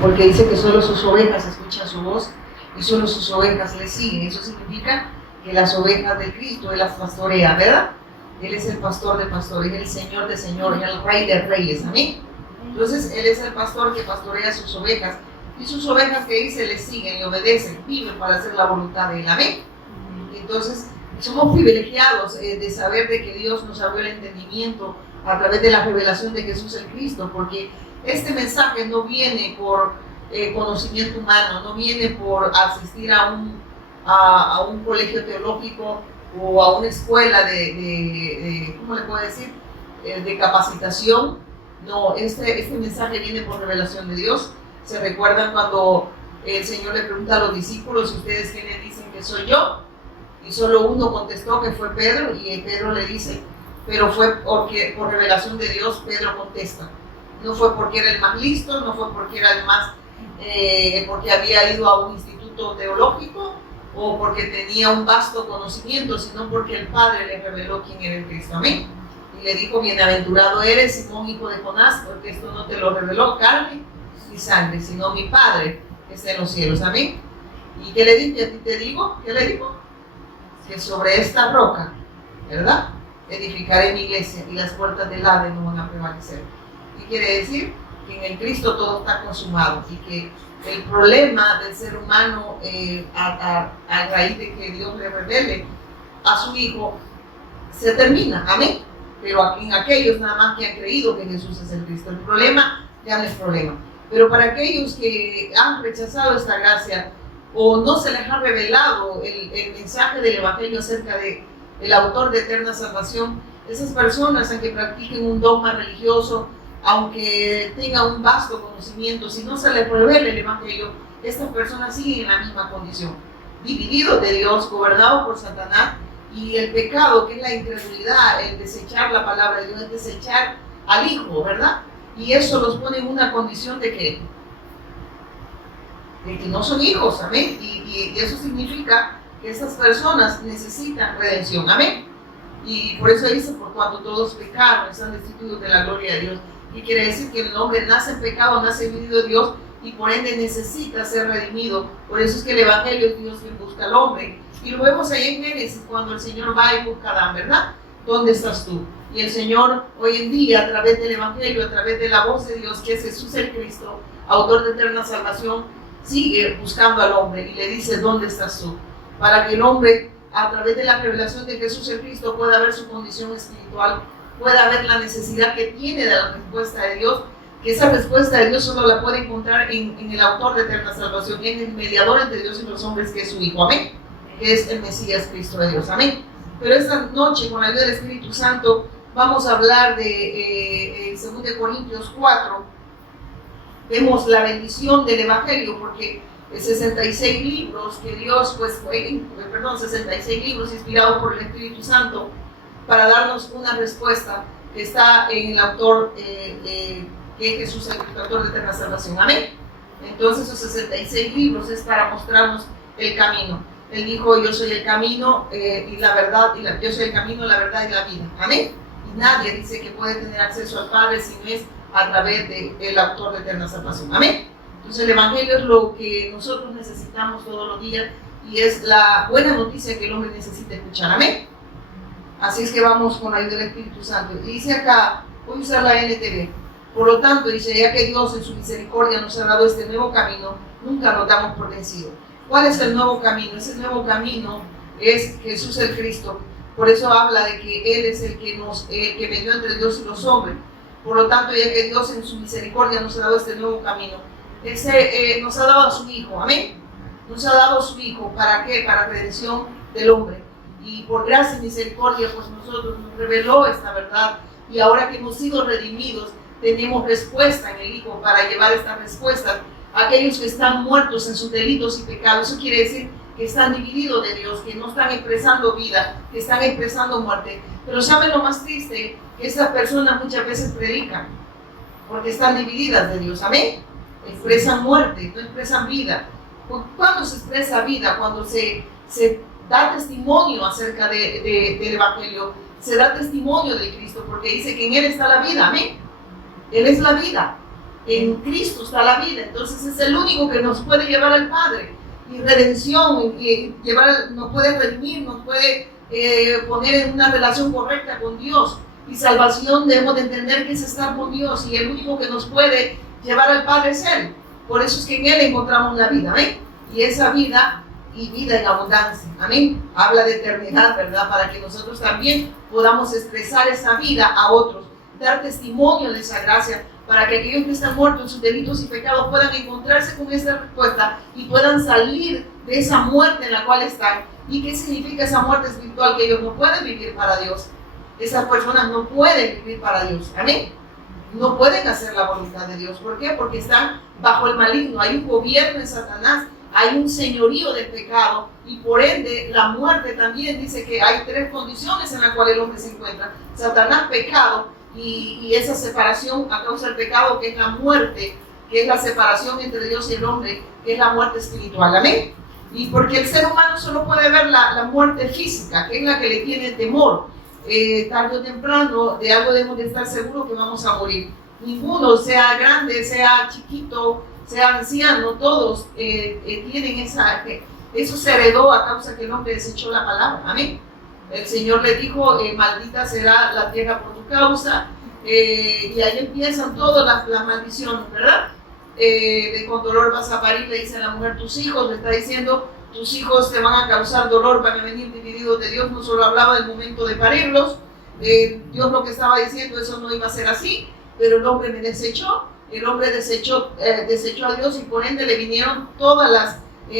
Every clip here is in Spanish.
porque dice que solo sus ovejas escuchan su voz y solo sus ovejas le siguen. Eso significa que las ovejas de Cristo Él las pastorea, ¿verdad? Él es el pastor de pastores, el Señor de señores, el Rey de reyes, amén. Entonces Él es el pastor que pastorea sus ovejas, y sus ovejas, que dice, le siguen y obedecen, viven para hacer la voluntad de Él, amén. Entonces somos privilegiados de saber de que Dios nos abrió el entendimiento a través de la revelación de Jesús el Cristo, porque este mensaje no viene por conocimiento humano, no viene por asistir a un colegio teológico o a una escuela ¿cómo le puedo decir? De capacitación. No, este mensaje viene por revelación de Dios. ¿Se recuerdan cuando el Señor le pregunta a los discípulos, ustedes quiénes dicen que soy yo? Y solo uno contestó, que fue Pedro, y Pedro le dice, pero fue porque por revelación de Dios. Pedro contesta, no fue porque era el más listo, no fue porque era el más, porque había ido a un instituto teológico o porque tenía un vasto conocimiento, sino porque el Padre le reveló quién era el Cristo, amén. Y le dijo, bienaventurado eres, Simón, hijo de Jonás, porque esto no te lo reveló carne ni sangre, sino mi Padre que está en los cielos, amén. ¿Y qué le dije? ¿A ti te digo? ¿Qué le digo? Que sobre esta roca, ¿verdad?, edificaré mi iglesia y las puertas del Hades no van a prevalecer. ¿Qué quiere decir? Que en el Cristo todo está consumado y que el problema del ser humano a raíz de que Dios le revele a su Hijo se termina, amén. Pero en aquellos nada más que han creído que Jesús es el Cristo, el problema ya no es problema. Pero para aquellos que han rechazado esta gracia o no se les ha revelado el mensaje del Evangelio acerca del autor de eterna salvación, esas personas, aunque practiquen un dogma religioso, aunque tengan un vasto conocimiento, si no se les revela el Evangelio, estas personas siguen en la misma condición, divididos de Dios, gobernados por Satanás, y el pecado, que es la incredulidad, el desechar la palabra de Dios, el desechar al Hijo, ¿verdad? Y eso los pone en una condición de que no son hijos, amén. Y eso significa que esas personas necesitan redención, amén. Y por eso dice, por cuanto todos pecaron, están destituidos de la gloria de Dios. ¿Qué quiere decir? Que el hombre nace en pecado, nace dividido de Dios y por ende necesita ser redimido. Por eso es que el Evangelio es Dios quien busca al hombre. Y lo vemos ahí en Génesis, cuando el Señor va y busca a Adán, ¿verdad? ¿Dónde estás tú? Y el Señor hoy en día, a través del Evangelio, a través de la voz de Dios, que es Jesús el Cristo, autor de eterna salvación, sigue buscando al hombre y le dice, ¿dónde estás tú? Para que el hombre, a través de la revelación de Jesús el Cristo, pueda ver su condición espiritual, pueda ver la necesidad que tiene de la respuesta de Dios, que esa respuesta de Dios solo la puede encontrar en el autor de eterna salvación, en el mediador entre Dios y los hombres, que es su Hijo, amén, que es el Mesías Cristo de Dios, amén. Pero esta noche, con la ayuda del Espíritu Santo, vamos a hablar de 2 Corintios 4. Vemos la bendición del Evangelio, porque 66 libros que Dios, 66 libros inspirados por el Espíritu Santo para darnos una respuesta que está en el autor, que es Jesús, el autor de eterna salvación, amén. Entonces esos 66 libros es para mostrarnos el camino. Él dijo, yo soy el camino y la verdad, yo soy el camino, la verdad y la vida, amén. Y nadie dice que puede tener acceso al Padre si no es a través del autor de eterna salvación, amén. Entonces el Evangelio es lo que nosotros necesitamos todos los días y es la buena noticia que el hombre necesita escuchar, amén. Así es que vamos con la ayuda del Espíritu Santo. Y dice acá, voy a usar la NTV. Por lo tanto, dice, ya que Dios en su misericordia nos ha dado este nuevo camino, nunca nos damos por vencidos. ¿Cuál es el nuevo camino? Ese nuevo camino es Jesús el Cristo. Por eso habla de que Él es el que medió entre Dios y los hombres. Por lo tanto, ya que Dios en su misericordia nos ha dado este nuevo camino, nos ha dado a su Hijo, amén. Nos ha dado a su Hijo, ¿para qué? Para redención del hombre. Y por gracia y misericordia, pues nosotros nos reveló esta verdad. Y ahora que hemos sido redimidos, tenemos respuesta en el Hijo para llevar estas respuestas a aquellos que están muertos en sus delitos y pecados. Eso quiere decir que están divididos de Dios, que no están expresando vida, que están expresando muerte. Pero ¿saben lo más triste? Que estas personas muchas veces predican porque están divididas de Dios, amén. Expresan muerte, no expresan vida. ¿Cuándo se expresa vida? Cuando se da testimonio acerca del Evangelio, se da testimonio de Cristo, porque dice que en Él está la vida, amén. Él es la vida. En Cristo está la vida, entonces es el único que nos puede llevar al Padre. Y redención, nos puede redimir, nos puede poner en una relación correcta con Dios. Y salvación debemos de entender que es estar con Dios, y el único que nos puede llevar al Padre es Él. Por eso es que en Él encontramos la vida, ¿amén? Y esa vida, y vida en abundancia, amén. Habla de eternidad, ¿verdad? Para que nosotros también podamos expresar esa vida a otros, dar testimonio de esa gracia, para que aquellos que están muertos en sus delitos y pecados puedan encontrarse con esta respuesta y puedan salir de esa muerte en la cual están. ¿Y qué significa esa muerte espiritual? Que ellos no pueden vivir para Dios. Esas personas no pueden vivir para Dios, amén. No pueden hacer la voluntad de Dios. ¿Por qué? Porque están bajo el maligno. Hay un gobierno de Satanás, hay un señorío del pecado, y por ende la muerte también dice que hay tres condiciones en las cuales el hombre se encuentra: Satanás, pecado, y esa separación a causa del pecado, que es la muerte, que es la separación entre Dios y el hombre, que es la muerte espiritual, amén. Y porque el ser humano solo puede ver la muerte física, que es la que le tiene temor. Tarde o temprano de algo debemos de estar seguros, que vamos a morir. Ninguno, sea grande, sea chiquito, sea anciano, todos tienen eso se heredó a causa que el hombre desechó la palabra, amén. El Señor le dijo, maldita será la tierra por tu causa, y ahí empiezan todas las maldiciones, ¿verdad? Con dolor vas a parir, le dice a la mujer, tus hijos, le está diciendo, tus hijos te van a causar dolor, van a venir divididos de Dios. No solo hablaba del momento de parirlos, Dios lo que estaba diciendo, eso no iba a ser así, pero el hombre me desechó, el hombre desechó a Dios, y por ende le vinieron todas las,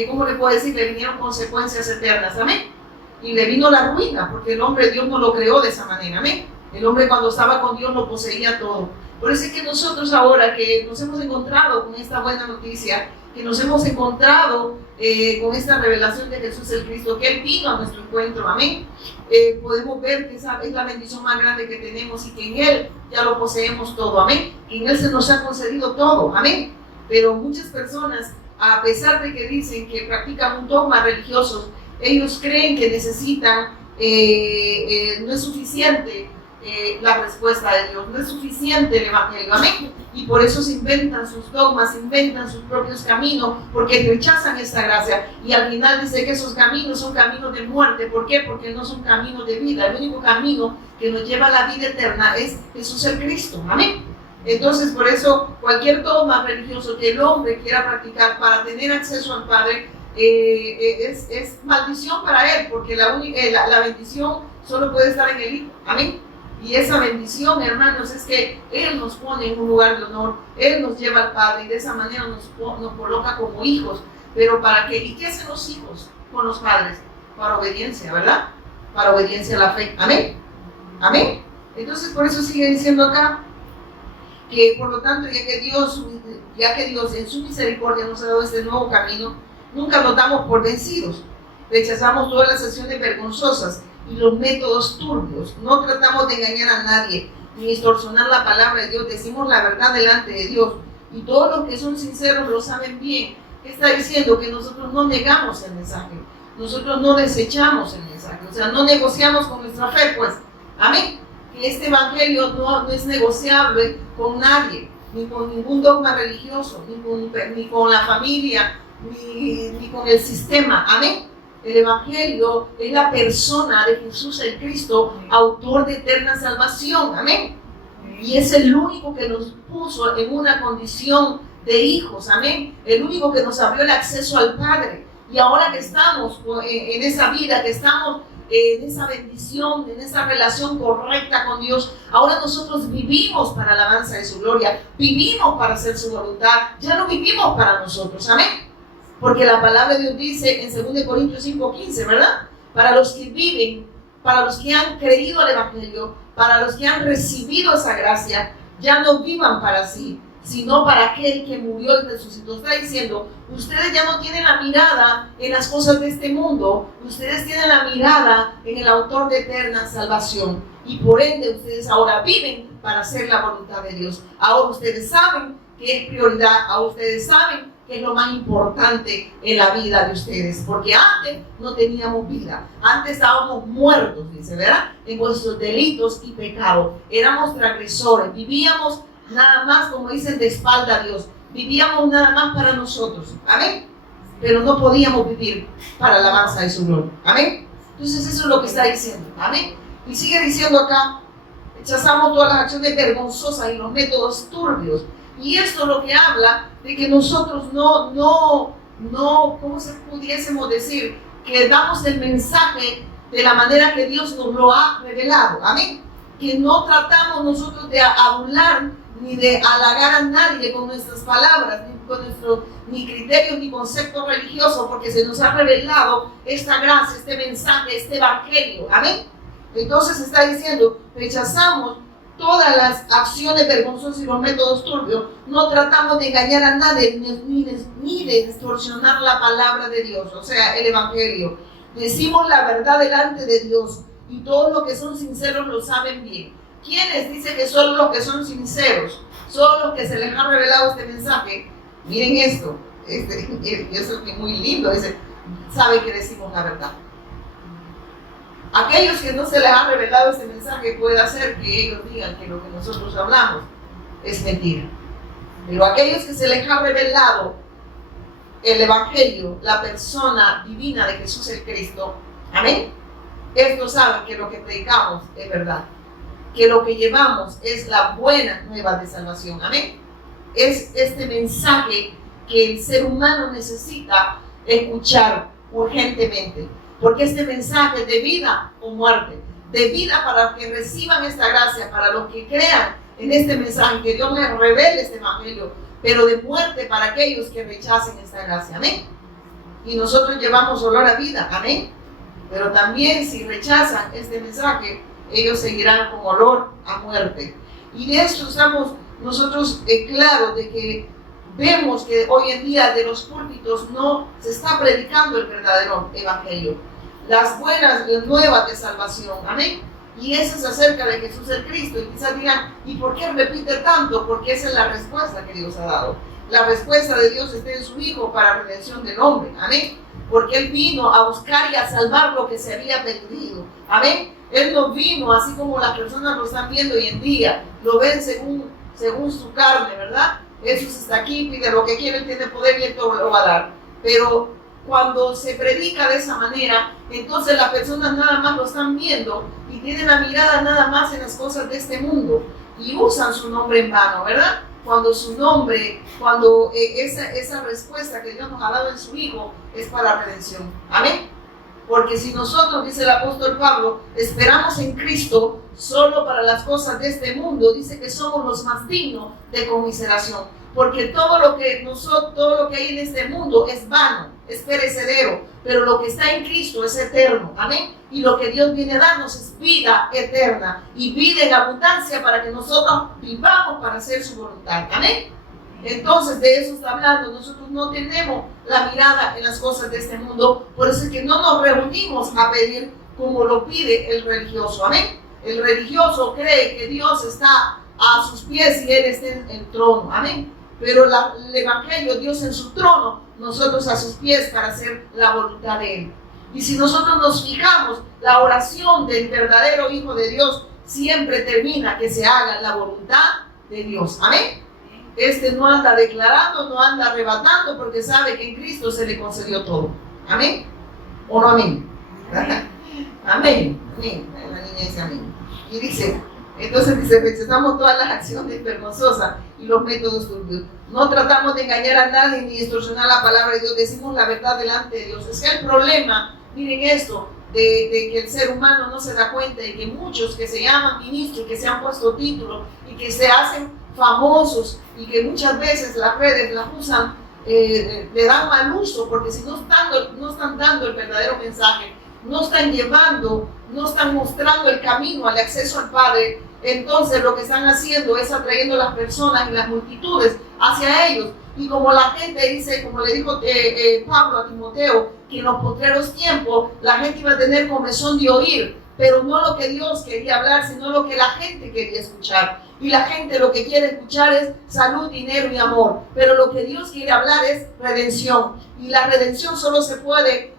¿cómo le puedo decir? Le vinieron consecuencias eternas, amén. Y le vino la ruina, porque el hombre, Dios no lo creó de esa manera, amén. El hombre cuando estaba con Dios lo poseía todo. Por eso es que nosotros ahora que nos hemos encontrado con esta buena noticia, que nos hemos encontrado con esta revelación de Jesús el Cristo, que Él vino a nuestro encuentro, amén, podemos ver que esa es la bendición más grande que tenemos, y que en Él ya lo poseemos todo, amén. En Él se nos ha concedido todo, amén. Pero muchas personas, a pesar de que dicen que practican un dogma religioso, ellos creen que necesitan, no es suficiente la respuesta de Dios, no es suficiente el Evangelio, amén. Y por eso se inventan sus dogmas, se inventan sus propios caminos, porque rechazan esta gracia. Y al final dice que esos caminos son caminos de muerte. ¿Por qué? Porque no son caminos de vida. El único camino que nos lleva a la vida eterna es Jesús el Cristo, amén. Entonces, por eso, cualquier dogma religioso que el hombre quiera practicar para tener acceso al Padre, es maldición para él, porque la bendición solo puede estar en el Hijo, amén. Y esa bendición, hermanos, es que Él nos pone en un lugar de honor, Él nos lleva al Padre, y de esa manera nos coloca como hijos. Pero ¿para qué? ¿Y qué hacen los hijos con los padres? Para obediencia, ¿verdad? Para obediencia a la fe, amén. Amén. Entonces, por eso sigue diciendo acá que, por lo tanto, ya que Dios en su misericordia nos ha dado este nuevo camino, nunca nos damos por vencidos. Rechazamos todas las acciones vergonzosas y los métodos turbios. No tratamos de engañar a nadie, ni distorsionar la palabra de Dios. Decimos la verdad delante de Dios. Y todos los que son sinceros lo saben bien. ¿Qué está diciendo? Que nosotros no negamos el mensaje. Nosotros no desechamos el mensaje. O sea, no negociamos con nuestra fe, pues. Amén. Que este evangelio no es negociable con nadie, ni con ningún dogma religioso, ni con la familia, ni con el sistema. Amén. El Evangelio es la persona de Jesús el Cristo, autor de eterna salvación, amén. Y es el único que nos puso en una condición de hijos, amén. El único que nos abrió el acceso al Padre. Y ahora que estamos en esa vida, que estamos en esa bendición, en esa relación correcta con Dios, ahora nosotros vivimos para la alabanza de su gloria, vivimos para hacer su voluntad, ya no vivimos para nosotros, amén. Porque la palabra de Dios dice en 2 Corintios 5:15, ¿verdad? Para los que viven, para los que han creído al Evangelio, para los que han recibido esa gracia, ya no vivan para sí, sino para aquel que murió y resucitó. Está diciendo, ustedes ya no tienen la mirada en las cosas de este mundo, ustedes tienen la mirada en el autor de eterna salvación. Y por ende ustedes ahora viven para hacer la voluntad de Dios. Ahora ustedes saben que es prioridad, ahora ustedes saben que es lo más importante en la vida de ustedes, porque antes no teníamos vida, antes estábamos muertos, dice, ¿verdad? En vuestros delitos y pecados, éramos transgresores, vivíamos nada más, como dicen, de espalda a Dios. Vivíamos nada más para nosotros. Amén. Pero no podíamos vivir para la alabanza de su gloria. Amén. Entonces eso es lo que está diciendo. Amén. Y sigue diciendo acá, rechazamos todas las acciones vergonzosas y los métodos turbios. Y esto es lo que habla de que nosotros no, ¿cómo se pudiésemos decir? Que damos el mensaje de la manera que Dios nos lo ha revelado. Amén. Que no tratamos nosotros de adular ni de halagar a nadie con nuestras palabras, ni con nuestros ni criterios ni conceptos religiosos, porque se nos ha revelado esta gracia, este mensaje, este evangelio. Amén. Entonces está diciendo, rechazamos todas las acciones vergonzosas y los métodos turbios. No tratamos de engañar a nadie ni de distorsionar la palabra de Dios, o sea, el evangelio. Decimos la verdad delante de Dios y todos los que son sinceros lo saben bien. ¿Quiénes dicen que son los que son sinceros? Son los que se les ha revelado este mensaje. Miren esto, eso es muy lindo, saben que decimos la verdad. Aquellos que no se les ha revelado este mensaje puede hacer que ellos digan que lo que nosotros hablamos es mentira. Pero aquellos que se les ha revelado el evangelio, la persona divina de Jesús el Cristo, amén, estos saben que lo que predicamos es verdad, que lo que llevamos es la buena nueva de salvación, amén. Es este mensaje que el ser humano necesita escuchar urgentemente, porque este mensaje de vida o muerte, de vida para que reciban esta gracia, para los que crean en este mensaje, que Dios les revele este evangelio, pero de muerte para aquellos que rechacen esta gracia, amén. Y nosotros llevamos olor a vida, amén. Pero también si rechazan este mensaje, ellos seguirán con olor a muerte. Y de esto estamos nosotros claros de que vemos que hoy en día de los púlpitos no se está predicando el verdadero evangelio, las buenas nuevas de salvación, amén. Y eso es acerca de Jesús el Cristo. Y quizás dirán, ¿y por qué repite tanto? Porque esa es la respuesta que Dios ha dado. La respuesta de Dios está en su Hijo para redención del hombre, amén. Porque Él vino a buscar y a salvar lo que se había perdido, amén. Él no vino así como las personas lo están viendo hoy en día, lo ven según su carne, ¿verdad? Jesús está aquí, pide lo que quiere, Él tiene poder y Él todo lo va a dar. Pero cuando se predica de esa manera, entonces las personas nada más lo están viendo y tienen la mirada nada más en las cosas de este mundo y usan su nombre en vano, ¿verdad? Cuando su nombre, esa respuesta que Dios nos ha dado en su Hijo es para redención, amén. Porque si nosotros, dice el apóstol Pablo, esperamos en Cristo solo para las cosas de este mundo, dice que somos los más dignos de conmiseración. Porque todo lo que hay en este mundo es vano, es perecedero, pero lo que está en Cristo es eterno, amén. Y lo que Dios viene a darnos es vida eterna y vida en abundancia para que nosotros vivamos para hacer su voluntad, amén. Entonces de eso está hablando. Nosotros no tenemos la mirada en las cosas de este mundo, por eso es que no nos reunimos a pedir como lo pide el religioso, amén. El religioso cree que Dios está a sus pies y Él está en el trono, amén. Pero el evangelio, Dios en su trono, nosotros a sus pies para hacer la voluntad de Él. Y si nosotros nos fijamos, la oración del verdadero Hijo de Dios siempre termina que se haga la voluntad de Dios, amén. Este no anda declarando, no anda arrebatando, porque sabe que en Cristo se le concedió todo. ¿Amén? ¿O no amén? Amén. Amén. La niña dice amén. Y dice, entonces dice, rechazamos todas las acciones vergonzosas y los métodos turbios. No tratamos de engañar a nadie ni distorsionar la palabra de Dios. Decimos la verdad delante de Dios. Es que el problema, miren esto, de que el ser humano no se da cuenta de que muchos que se llaman ministros, que se han puesto títulos y que se hacen famosos y que muchas veces las redes las usan, le dan mal uso, porque si no están dando el verdadero mensaje, no están llevando, no están mostrando el camino al acceso al Padre, entonces lo que están haciendo es atrayendo a las personas y las multitudes hacia ellos. Y como la gente dice, como le dijo Pablo a Timoteo, que en los postreros tiempos la gente iba a tener comezón de oír, pero no lo que Dios quería hablar, sino lo que la gente quería escuchar. Y la gente lo que quiere escuchar es salud, dinero y amor. Pero lo que Dios quiere hablar es redención. Y la redención solo se puede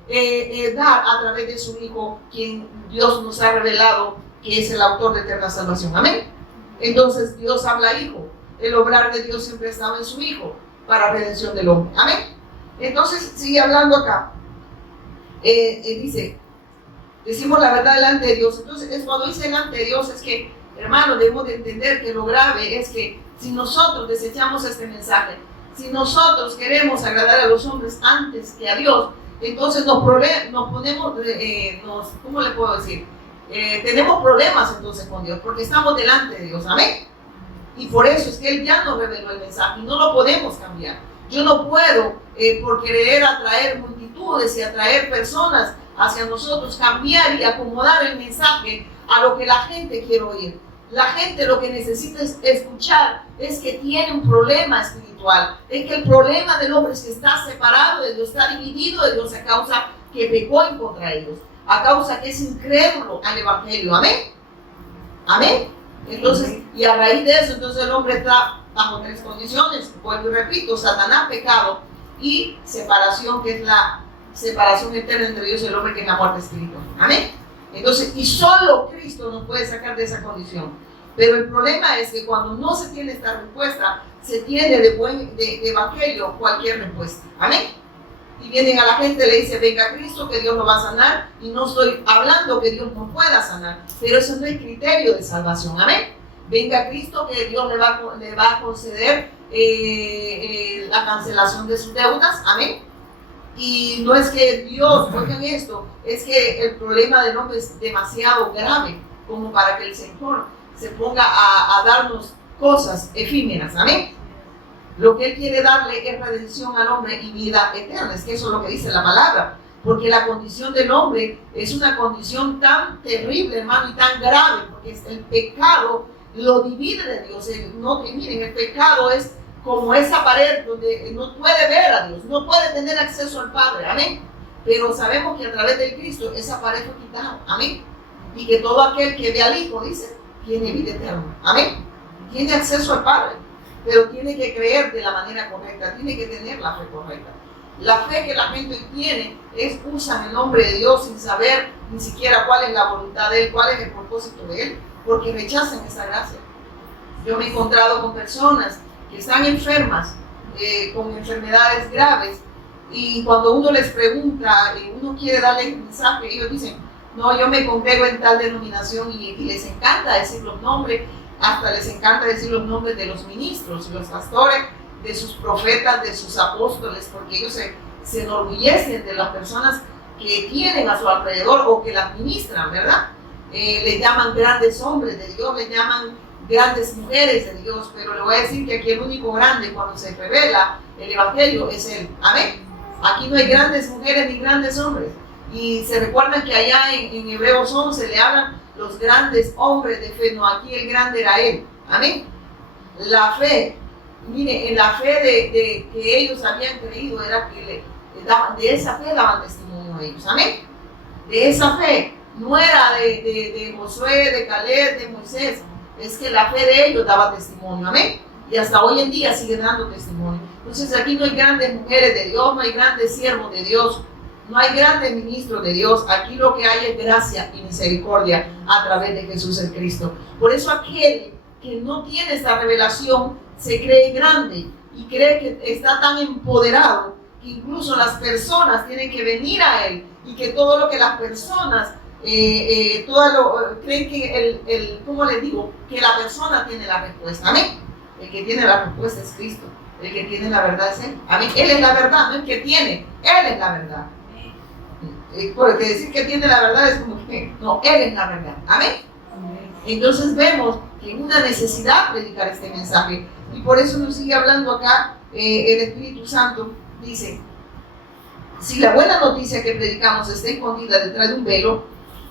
dar a través de su Hijo, quien Dios nos ha revelado que es el autor de eterna salvación. Amén. Entonces Dios habla Hijo. el obrar de Dios siempre estaba en su Hijo para redención del hombre. Amén. Entonces sigue hablando acá. Dice, decimos la verdad delante de Dios. Entonces es cuando dice delante de Dios, es que, hermano, debemos de entender que lo grave es que si nosotros desechamos este mensaje, si nosotros queremos agradar a los hombres antes que a Dios, entonces nos ponemos, ¿cómo le puedo decir? Tenemos problemas entonces con Dios, porque estamos delante de Dios. Amén. Y por eso es que Él ya nos reveló el mensaje y no lo podemos cambiar. Yo no puedo, por querer atraer multitudes y atraer personas hacia nosotros, cambiar y acomodar el mensaje a lo que la gente quiere oír. La gente lo que necesita escuchar es que tiene un problema espiritual. Es que el problema del hombre es que está separado de Dios, está dividido de Dios a causa que pecó en contra de ellos, a causa que es incrédulo al Evangelio. Amén. Amén. Entonces, y a raíz de eso, entonces el hombre está bajo tres condiciones. Vuelvo y repito: Satanás, pecado, y separación, que es la separación eterna entre Dios y el hombre, que es la muerte espiritual. Amén. Entonces, y solo Cristo nos puede sacar de esa condición. Pero el problema es que cuando no se tiene esta respuesta, se tiene de evangelio cualquier respuesta. Amén. Y vienen a la gente, le dice: venga Cristo, que Dios lo va a sanar. Y no estoy hablando que Dios no pueda sanar, pero eso no es criterio de salvación. Amén. Venga Cristo, que Dios le va a conceder la cancelación de sus deudas. Amén. Y no es que Dios, oigan esto, es que el problema del hombre es demasiado grave como para que el Señor se ponga a darnos cosas efímeras. Amén. Lo que Él quiere darle es redención al hombre y vida eterna. Es que eso es lo que dice la palabra. Porque la condición del hombre es una condición tan terrible, hermano, y tan grave, porque el pecado lo divide de Dios. Miren, el pecado es como esa pared donde no puede ver a Dios, no puede tener acceso al Padre. Amén. Pero sabemos que a través de Cristo esa pared fue quitada. Amén. Y que todo aquel que ve al Hijo, dice, tiene vida eterna. Amén. Tiene acceso al Padre, pero tiene que creer de la manera correcta, tiene que tener la fe correcta. La fe que la gente tiene es usan el nombre de Dios sin saber ni siquiera cuál es la voluntad de Él, cuál es el propósito de Él, porque rechazan esa gracia. Yo me he encontrado con personas que están enfermas, con enfermedades graves, y cuando uno les pregunta, uno quiere darle el mensaje, ellos dicen: no, yo me congrego en tal denominación, y les encanta decir los nombres, hasta les encanta decir los nombres de los ministros, los pastores, de sus profetas, de sus apóstoles, porque ellos se enorgullecen de las personas que tienen a su alrededor o que las ministran, ¿verdad? Le llaman grandes hombres de Dios, le llaman grandes mujeres de Dios, pero le voy a decir que aquí el único grande cuando se revela el Evangelio es Él. Amén. Aquí no hay grandes mujeres ni grandes hombres. Y se recuerdan que allá en Hebreos 11 le hablan los grandes hombres de fe. No, aquí el grande era Él. Amén. La fe, mire, en la fe de que ellos habían creído era que de esa fe daban testimonio a ellos. Amén. De esa fe, no era de Josué, de Caleb, de Moisés. Es que la fe de ellos daba testimonio. Amén. Y hasta hoy en día sigue dando testimonio. Entonces aquí no hay grandes mujeres de Dios, no hay grandes siervos de Dios, no hay grandes ministros de Dios. Aquí lo que hay es gracia y misericordia a través de Jesús el Cristo. Por eso aquel que no tiene esta revelación se cree grande y cree que está tan empoderado que incluso las personas tienen que venir a Él, y que todo lo que las personas creen que ¿cómo les digo? Que la persona tiene la respuesta. Amén. El que tiene la respuesta es Cristo. El que tiene la verdad es Él. Amén. Él es la verdad, no el que tiene. Él es la verdad. Porque decir que tiene la verdad es como que no, Él es la verdad. Amén. Entonces vemos que hay una necesidad de predicar este mensaje, y por eso nos sigue hablando acá el Espíritu Santo. Dice: si la buena noticia que predicamos está escondida detrás de un velo,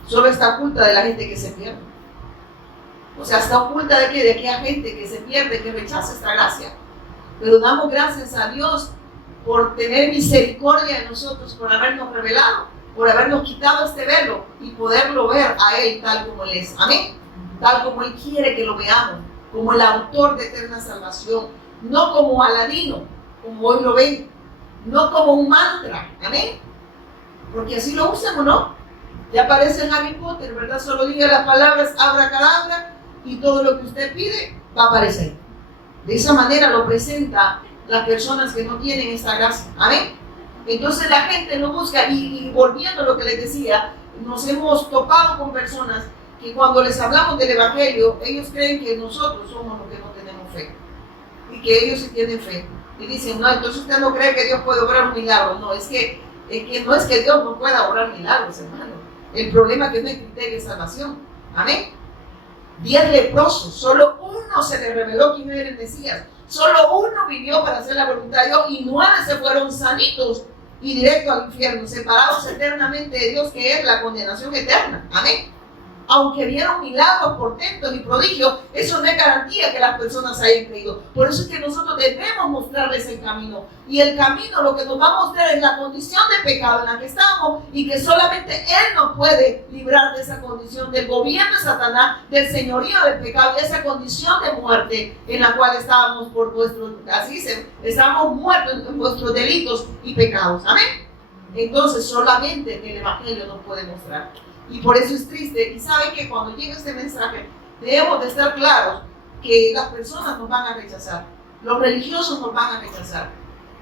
solo está oculta de la gente que se pierde. O sea, está oculta de aquella gente que se pierde, que rechaza esta gracia. Pero damos gracias a Dios por tener misericordia de nosotros, por habernos revelado, por habernos quitado este velo y poderlo ver a Él tal como Él es. Amén. Tal como Él quiere que lo veamos, como el autor de eterna salvación, no como Aladino, como hoy lo ven, no como un mantra. Amén. Porque así lo usan, ¿o no? Ya aparece en Harry Potter, ¿verdad? Solo diga las palabras abracadabra y todo lo que usted pide va a aparecer. De esa manera lo presenta las personas que no tienen esta gracia. Amén. Entonces la gente no busca, y volviendo a lo que les decía, nos hemos topado con personas que cuando les hablamos del Evangelio, ellos creen que nosotros somos los que no tenemos fe, y que ellos sí tienen fe. Y dicen, no, entonces usted no cree que Dios puede obrar un milagro. No, es que no es que Dios no pueda obrar milagros, hermano. El problema es que no hay criterio de salvación. Amén. 10 leprosos, solo uno se le reveló quién era el Mesías. Solo uno vivió para hacer la voluntad de Dios y 9 se fueron sanitos y directo al infierno, separados eternamente de Dios, que es la condenación eterna. Amén. Aunque vieron milagros, portentos y prodigios, eso no es garantía que las personas hayan creído. Por eso es que nosotros debemos mostrarles el camino. Y el camino lo que nos va a mostrar es la condición de pecado en la que estamos, y que solamente Él nos puede librar de esa condición, del gobierno de Satanás, del señorío del pecado, de esa condición de muerte en la cual estábamos por vuestros, estábamos muertos en vuestros delitos y pecados. Amén. Entonces solamente el Evangelio nos puede mostrar. Y por eso es triste. Y sabe que cuando llega este mensaje debemos de estar claros que las personas nos van a rechazar. Los religiosos nos van a rechazar.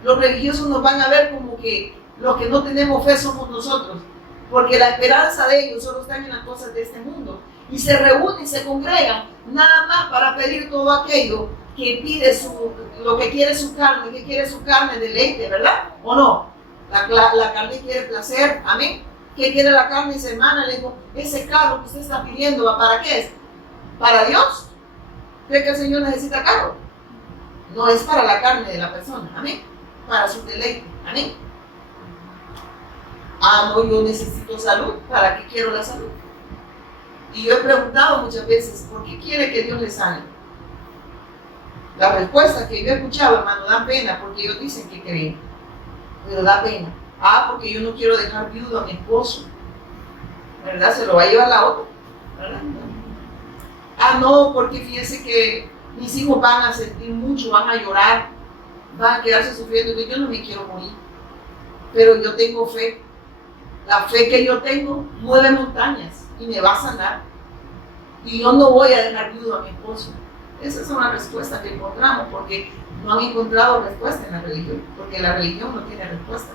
Los religiosos nos van a ver como que los que no tenemos fe somos nosotros. Porque la esperanza de ellos solo está en las cosas de este mundo. Y se reúnen y se congregan nada más para pedir todo aquello que pide lo que quiere su carne, que quiere su carne deleite, ¿verdad? ¿O no? La carne quiere placer. Amén. ¿Qué quiere la carne? Dice, hermana, le digo, ese carro que usted está pidiendo, ¿para qué es? ¿Para Dios? ¿Cree que el Señor necesita carro? No, es para la carne de la persona, amén, para su deleite, amén. Ah, no, yo necesito salud, ¿para qué quiero la salud? Y yo he preguntado muchas veces, ¿por qué quiere que Dios le sane? La respuesta que yo he escuchado, hermano, da pena, porque ellos dicen que creen, pero da pena. Ah, porque yo no quiero dejar viudo a mi esposo, ¿verdad? Se lo va a llevar la otra, ¿verdad? Ah, no, porque fíjense que mis hijos van a sentir mucho, van a llorar, van a quedarse sufriendo. Yo no me quiero morir, pero yo tengo fe. La fe que yo tengo mueve montañas y me va a sanar. Y yo no voy a dejar viudo a mi esposo. Esa es una respuesta que encontramos, porque no han encontrado respuesta en la religión, porque la religión no tiene respuesta.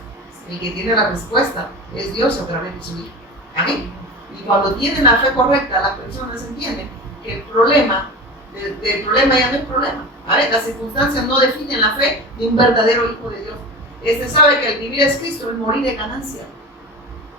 El que tiene la respuesta es Dios a través de su Hijo. Amén. Y cuando tienen la fe correcta, las personas entienden que el problema ya no es problema. A ver, las circunstancias no definen la fe de un verdadero Hijo de Dios. Sabe que el vivir es Cristo, el morir es ganancia.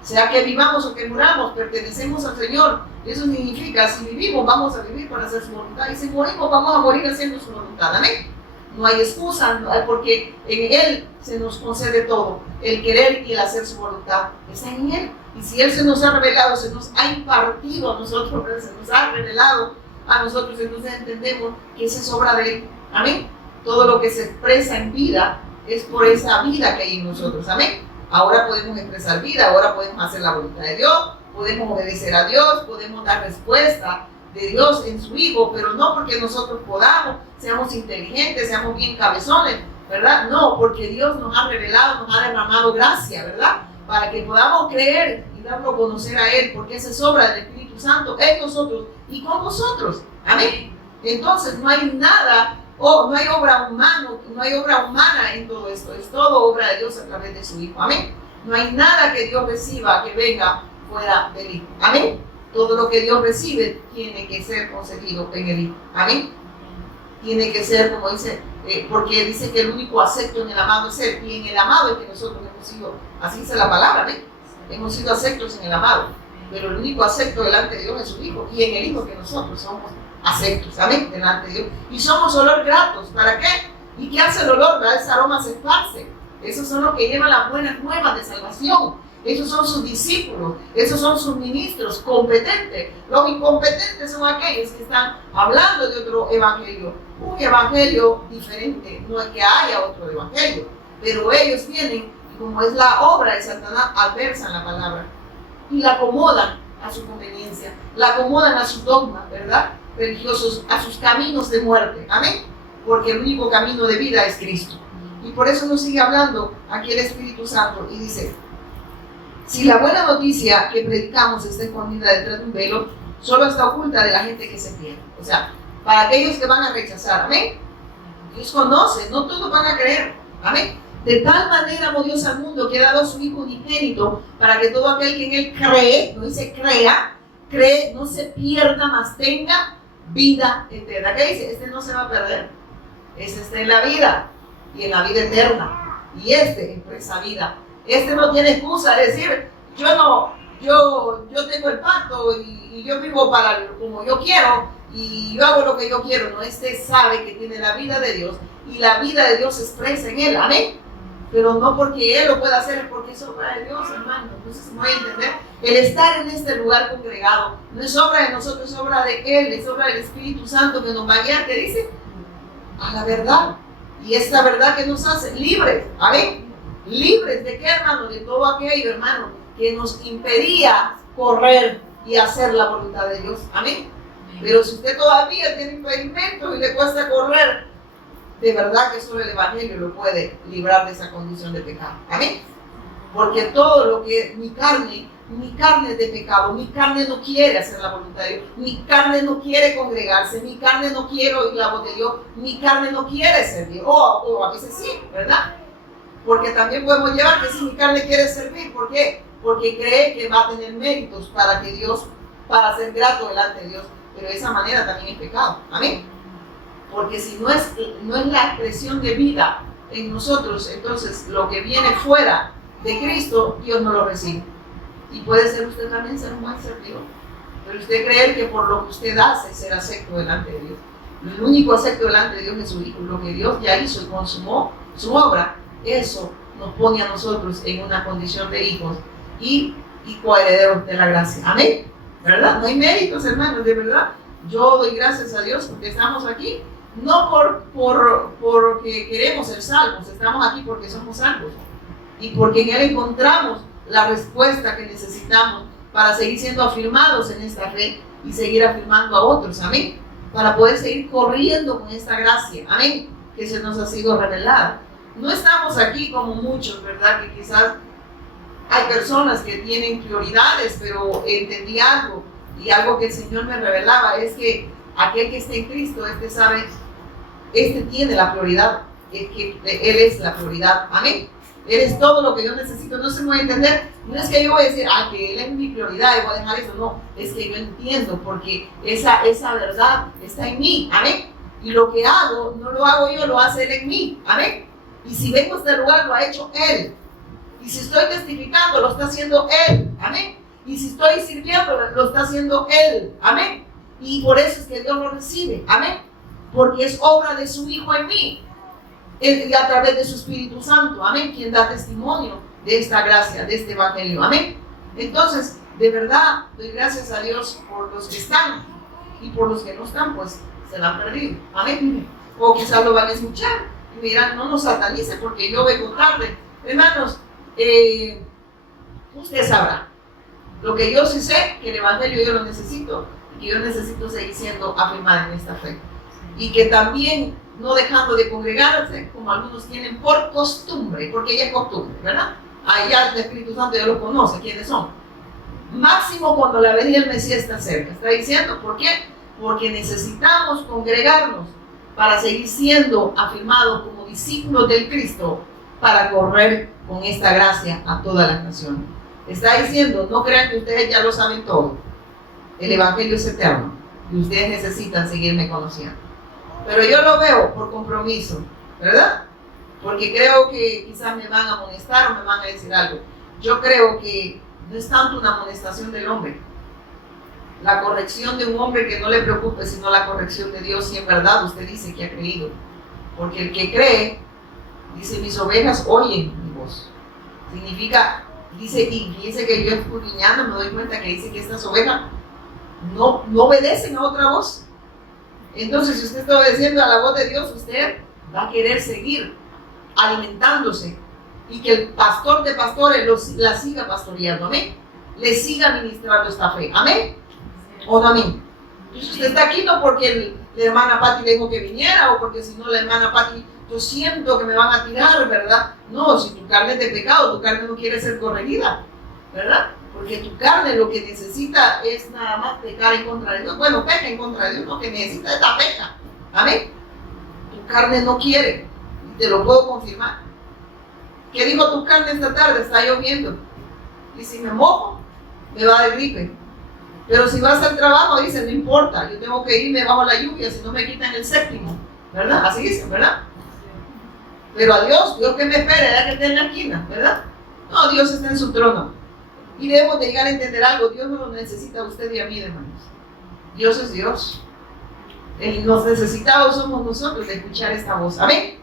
Sea que vivamos o que muramos, pertenecemos al Señor. Y eso significa, si vivimos, vamos a vivir para hacer su voluntad. Y si morimos, vamos a morir haciendo su voluntad. Amén. No hay excusa, porque en Él se nos concede todo. El querer y el hacer su voluntad está en Él. Y si Él se nos ha revelado, se nos ha impartido a nosotros, se nos ha revelado a nosotros, entonces entendemos que esa es obra de Él. Amén. Todo lo que se expresa en vida es por esa vida que hay en nosotros. Amén. Ahora podemos expresar vida, ahora podemos hacer la voluntad de Dios, podemos obedecer a Dios, podemos dar respuesta de Dios en su Hijo, pero no porque nosotros podamos, seamos inteligentes, seamos bien cabezones, ¿verdad? No, porque Dios nos ha revelado, nos ha derramado gracia, ¿verdad? Para que podamos creer y darlo a conocer a Él, porque esa es obra del Espíritu Santo en nosotros y con vosotros. Amén. Entonces no hay nada, no hay obra humana en todo esto, es todo obra de Dios a través de su Hijo. Amén. No hay nada que Dios reciba que venga fuera del Hijo. Amén. Todo lo que Dios recibe tiene que ser concedido en el Hijo. Amén. Tiene que ser, como dice, porque dice que el único acepto en el amado es Él, y en el amado es que nosotros hemos sido, así dice la palabra, ¿ven? Hemos sido aceptos en el amado, pero el único acepto delante de Dios es su Hijo, y en el Hijo que nosotros somos aceptos, amén, delante de Dios, y somos olor gratos. ¿Para qué? ¿Y qué hace el olor? ¿Verdad? Ese aroma se esparce. Esos son los que llevan las buenas nuevas de salvación. Esos son sus discípulos, esos son sus ministros competentes. Los incompetentes son aquellos que están hablando de otro evangelio, un evangelio diferente. No es que haya otro evangelio, pero ellos vienen y, como es la obra de Satanás, adversan la palabra y la acomodan a su conveniencia, la acomodan a sus dogmas, ¿verdad? Religiosos, a sus caminos de muerte. Amén. Porque el único camino de vida es Cristo. Y por eso nos sigue hablando aquí el Espíritu Santo y dice: si la buena noticia que predicamos está escondida detrás de un velo, solo está oculta de la gente que se pierde. O sea, para aquellos que van a rechazar, amén, Dios conoce, no todos van a creer. Amén. De tal manera amó Dios al mundo que ha dado a su Hijo unigénito para que todo aquel que en Él cree, no dice crea, cree, no se pierda, mas tenga vida eterna. ¿Qué dice? Este no se va a perder. Este está en la vida y en la vida eterna. Y este es por esa vida. Este no tiene excusa de decir, yo tengo el pacto y yo vivo como yo quiero y yo hago lo que yo quiero. No, este sabe que tiene la vida de Dios y la vida de Dios se expresa en él. Amén. Pero no porque él lo pueda hacer, es porque es obra de Dios, hermano. Entonces, voy a entender, el estar en este lugar congregado no es obra de nosotros, es obra de Él, es obra del Espíritu Santo que nos va a guiar, que dice, a la verdad. Y esta verdad que nos hace libres, amén. Libres de qué, hermano, de todo aquello, hermano, que nos impedía correr y hacer la voluntad de Dios, amén. Pero si usted todavía tiene impedimentos y le cuesta correr, de verdad que solo el Evangelio lo puede librar de esa condición de pecado. Amén. Porque todo lo que mi carne es de pecado, mi carne no quiere hacer la voluntad de Dios, mi carne no quiere congregarse, mi carne no quiere oír la voz de Dios, mi carne no quiere servir. O a veces sí, ¿verdad? Porque también podemos llevar que si mi carne quiere servir, ¿por qué? Porque cree que va a tener méritos para ser grato delante de Dios. Pero de esa manera también es pecado. Amén. Porque si no es la expresión de vida en nosotros, entonces lo que viene fuera de Cristo, Dios no lo recibe. Y puede ser usted también ser un buen servidor, pero usted creer que por lo que usted hace será acepto delante de Dios. El único acepto delante de Dios es su Hijo. Lo que Dios ya hizo y consumó su obra, eso nos pone a nosotros en una condición de hijos y coherederos de la gracia. Amén. ¿Verdad? No hay méritos, hermanos, de verdad. Yo doy gracias a Dios porque estamos aquí. No porque queremos ser salvos, estamos aquí porque somos salvos y porque en Él encontramos la respuesta que necesitamos para seguir siendo afirmados en esta fe y seguir afirmando a otros, amén, para poder seguir corriendo con esta gracia, amén, que se nos ha sido revelada. No estamos aquí como muchos, ¿verdad? Que quizás hay personas que tienen prioridades, pero entendí algo y algo que el Señor me revelaba es que aquel que está en Cristo, tiene la prioridad, es que Él es la prioridad, amén. Él es todo lo que yo necesito. No se me va a entender, no es que yo voy a decir, que Él es mi prioridad y voy a dejar eso, no, es que yo entiendo porque esa verdad está en mí, amén. Y lo que hago, no lo hago yo, lo hace Él en mí, amén. Y si vengo a este lugar, lo ha hecho Él. Y si estoy testificando, lo está haciendo Él, amén. Y si estoy sirviendo, lo está haciendo Él, amén. Y por eso es que Dios lo recibe, amén. Porque es obra de su Hijo en mí, y a través de su Espíritu Santo, amén, quien da testimonio de esta gracia, de este Evangelio, amén. Entonces, de verdad, doy gracias a Dios por los que están, y por los que no están, pues, se la han perdido, amén. O quizás lo van a escuchar, y me dirán, no nos satanice, porque yo vengo tarde. Hermanos, usted sabrá, lo que yo sí sé, que el Evangelio yo lo necesito, y que yo necesito seguir siendo afirmada en esta fe. Y que también no dejando de congregarse, como algunos tienen por costumbre, porque ya es costumbre, ¿verdad? Allá el Espíritu Santo ya lo conoce, quiénes son. Máximo cuando la venida del Mesías está cerca. Está diciendo, ¿por qué? Porque necesitamos congregarnos para seguir siendo afirmados como discípulos del Cristo, para correr con esta gracia a todas las naciones. Está diciendo, no crean que ustedes ya lo saben todo. El Evangelio es eterno y ustedes necesitan seguirme conociendo. Pero yo lo veo por compromiso, ¿verdad? Porque creo que quizás me van a amonestar o me van a decir algo. Yo creo que no es tanto una amonestación del hombre, la corrección de un hombre que no le preocupe, sino la corrección de Dios, si en verdad usted dice que ha creído. Porque el que cree, dice, mis ovejas oyen mi voz. Significa, dice que yo escudriñando me doy cuenta que dice que estas ovejas no obedecen a otra voz. Entonces, si usted está obedeciendo a la voz de Dios, usted va a querer seguir alimentándose y que el pastor de pastores la siga pastoreando, amén. Le siga ministrando esta fe, amén. ¿O no, amén? Entonces, usted está aquí no porque la hermana Pati le dijo que viniera o porque si no la hermana Pati, yo siento que me van a tirar, ¿verdad? No, si tu carne es de pecado, tu carne no quiere ser corregida, ¿verdad? Porque tu carne lo que necesita es nada más pecar en contra de Dios. Bueno, peca en contra de Dios, lo que necesita es la peca. Amén. Tu carne no quiere, y te lo puedo confirmar. ¿Qué dijo tu carne esta tarde? Está lloviendo. Y si me mojo, me va a dar gripe. Pero si vas al trabajo, dice, no importa, yo tengo que irme bajo la lluvia, si no me quitan el séptimo. ¿Verdad? Así dicen, ¿verdad? Pero a Dios que me espere, ya que esté en la esquina, ¿verdad? No, Dios está en su trono. Y debemos de llegar a entender algo. Dios no lo necesita a usted y a mí, hermanos. Dios es Dios. Los necesitados somos nosotros de escuchar esta voz. Amén.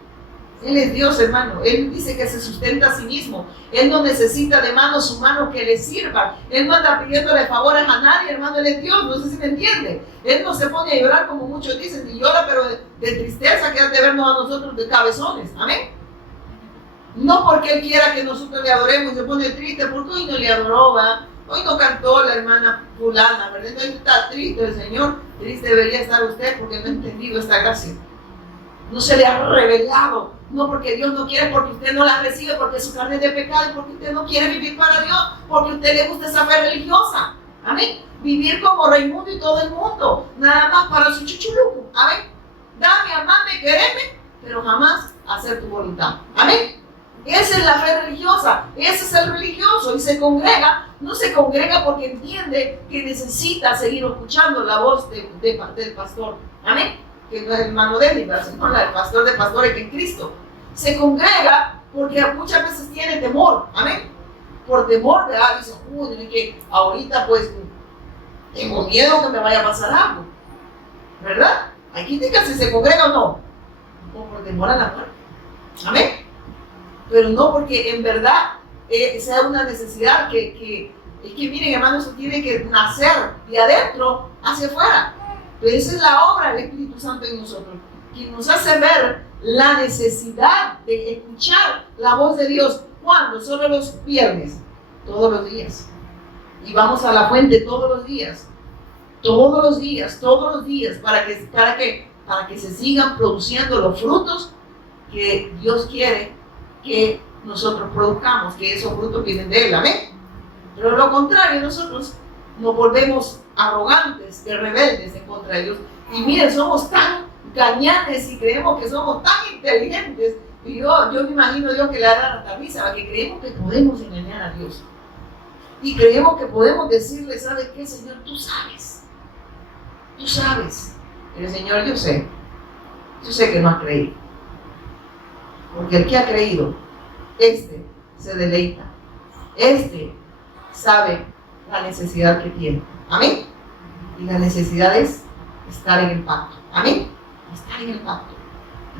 Él es Dios, hermano. Él dice que se sustenta a sí mismo. Él no necesita de manos humanas que le sirvan. Él no anda pidiéndole favores a nadie, hermano. Él es Dios. No sé si me entiende. Él no se pone a llorar como muchos dicen, ni llora, pero de tristeza, que ha de vernos a nosotros de cabezones. Amén. No porque Él quiera que nosotros le adoremos y se pone triste, porque hoy no le adoró, ¿va? Hoy no cantó la hermana fulana, ¿verdad? Hoy está triste el Señor. Triste debería estar usted porque no ha entendido esta gracia. No se le ha revelado. No porque Dios no quiere, porque usted no la recibe, porque su carne es de pecado, porque usted no quiere vivir para Dios, porque a usted le gusta esa fe religiosa. Amén. Vivir como Raimundo y todo el mundo, nada más para su chuchuluco. Amén. Dame, amame, quereme, pero jamás hacer tu voluntad. Amén. Esa es la fe religiosa, ese es el religioso. Y se congrega, no se congrega porque entiende que necesita seguir escuchando la voz del pastor. Amén. Que no es el hermano de él, sino la del pastor de pastores, que es Cristo. Se congrega porque muchas veces tiene temor. Amén. Por temor, ¿verdad? Dice, que ahorita pues tengo miedo que me vaya a pasar algo. ¿Verdad? Hay que indicar si se congrega o no. O por temor a la muerte. Amén. Pero no porque en verdad sea una necesidad que miren, hermanos, eso tiene que nacer de adentro hacia afuera. Pero esa es la obra del Espíritu Santo en nosotros, que nos hace ver la necesidad de escuchar la voz de Dios. ¿Cuándo? Solo los viernes, todos los días. Y vamos a la fuente todos los días. Todos los días, para que se sigan produciendo los frutos que Dios quiere que nosotros produzcamos, que esos frutos vienen de Él. Amén. Pero lo contrario, nosotros nos volvemos arrogantes, rebeldes en contra de Dios. Y miren, somos tan gañanes y creemos que somos tan inteligentes. Y yo me imagino Dios que le da hasta risa, que creemos que podemos engañar a Dios. Y creemos que podemos decirle, ¿sabes qué, Señor? Tú sabes. Tú sabes. Pero Señor, yo sé que no has creído. Porque el que ha creído, se deleita. Sabe la necesidad que tiene. Amén. Y la necesidad es estar en el pacto. Amén. Estar en el pacto.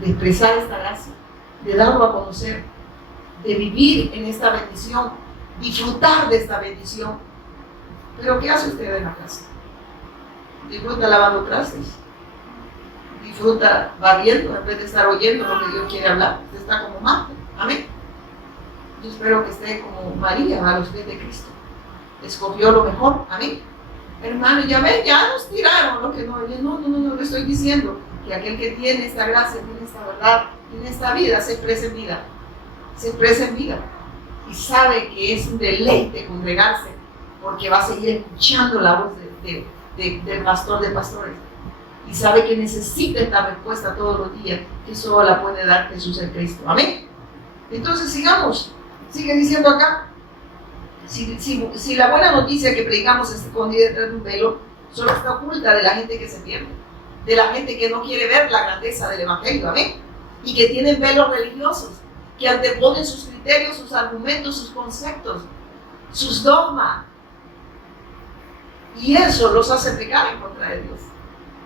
De expresar esta gracia. De darlo a conocer. De vivir en esta bendición. Disfrutar de esta bendición. Pero ¿qué hace usted en la casa? Disfruta lavando trastes. Disfruta barriendo en vez de estar oyendo lo que Dios quiere hablar. Usted está como Marta. Amén. Yo espero que esté como María a los pies de Cristo. Escogió lo mejor. Amén. Hermano, ya ven, ya nos tiraron lo que no. No, le estoy diciendo que aquel que tiene esta gracia, tiene esta verdad, tiene esta vida, se expresa en vida. Se expresa en vida. Y sabe que es un deleite congregarse, porque va a seguir escuchando la voz del pastor de pastores. Y sabe que necesita esta respuesta todos los días, que solo la puede dar Jesús el Cristo. Amén. Entonces sigamos. Sigue diciendo acá. Si la buena noticia que predicamos está escondida detrás de un velo, solo está oculta de la gente que se pierde, de la gente que no quiere ver la grandeza del Evangelio. Amén. Y que tienen velos religiosos, que anteponen sus criterios, sus argumentos, sus conceptos, sus dogmas. Y eso los hace pecar en contra de Dios.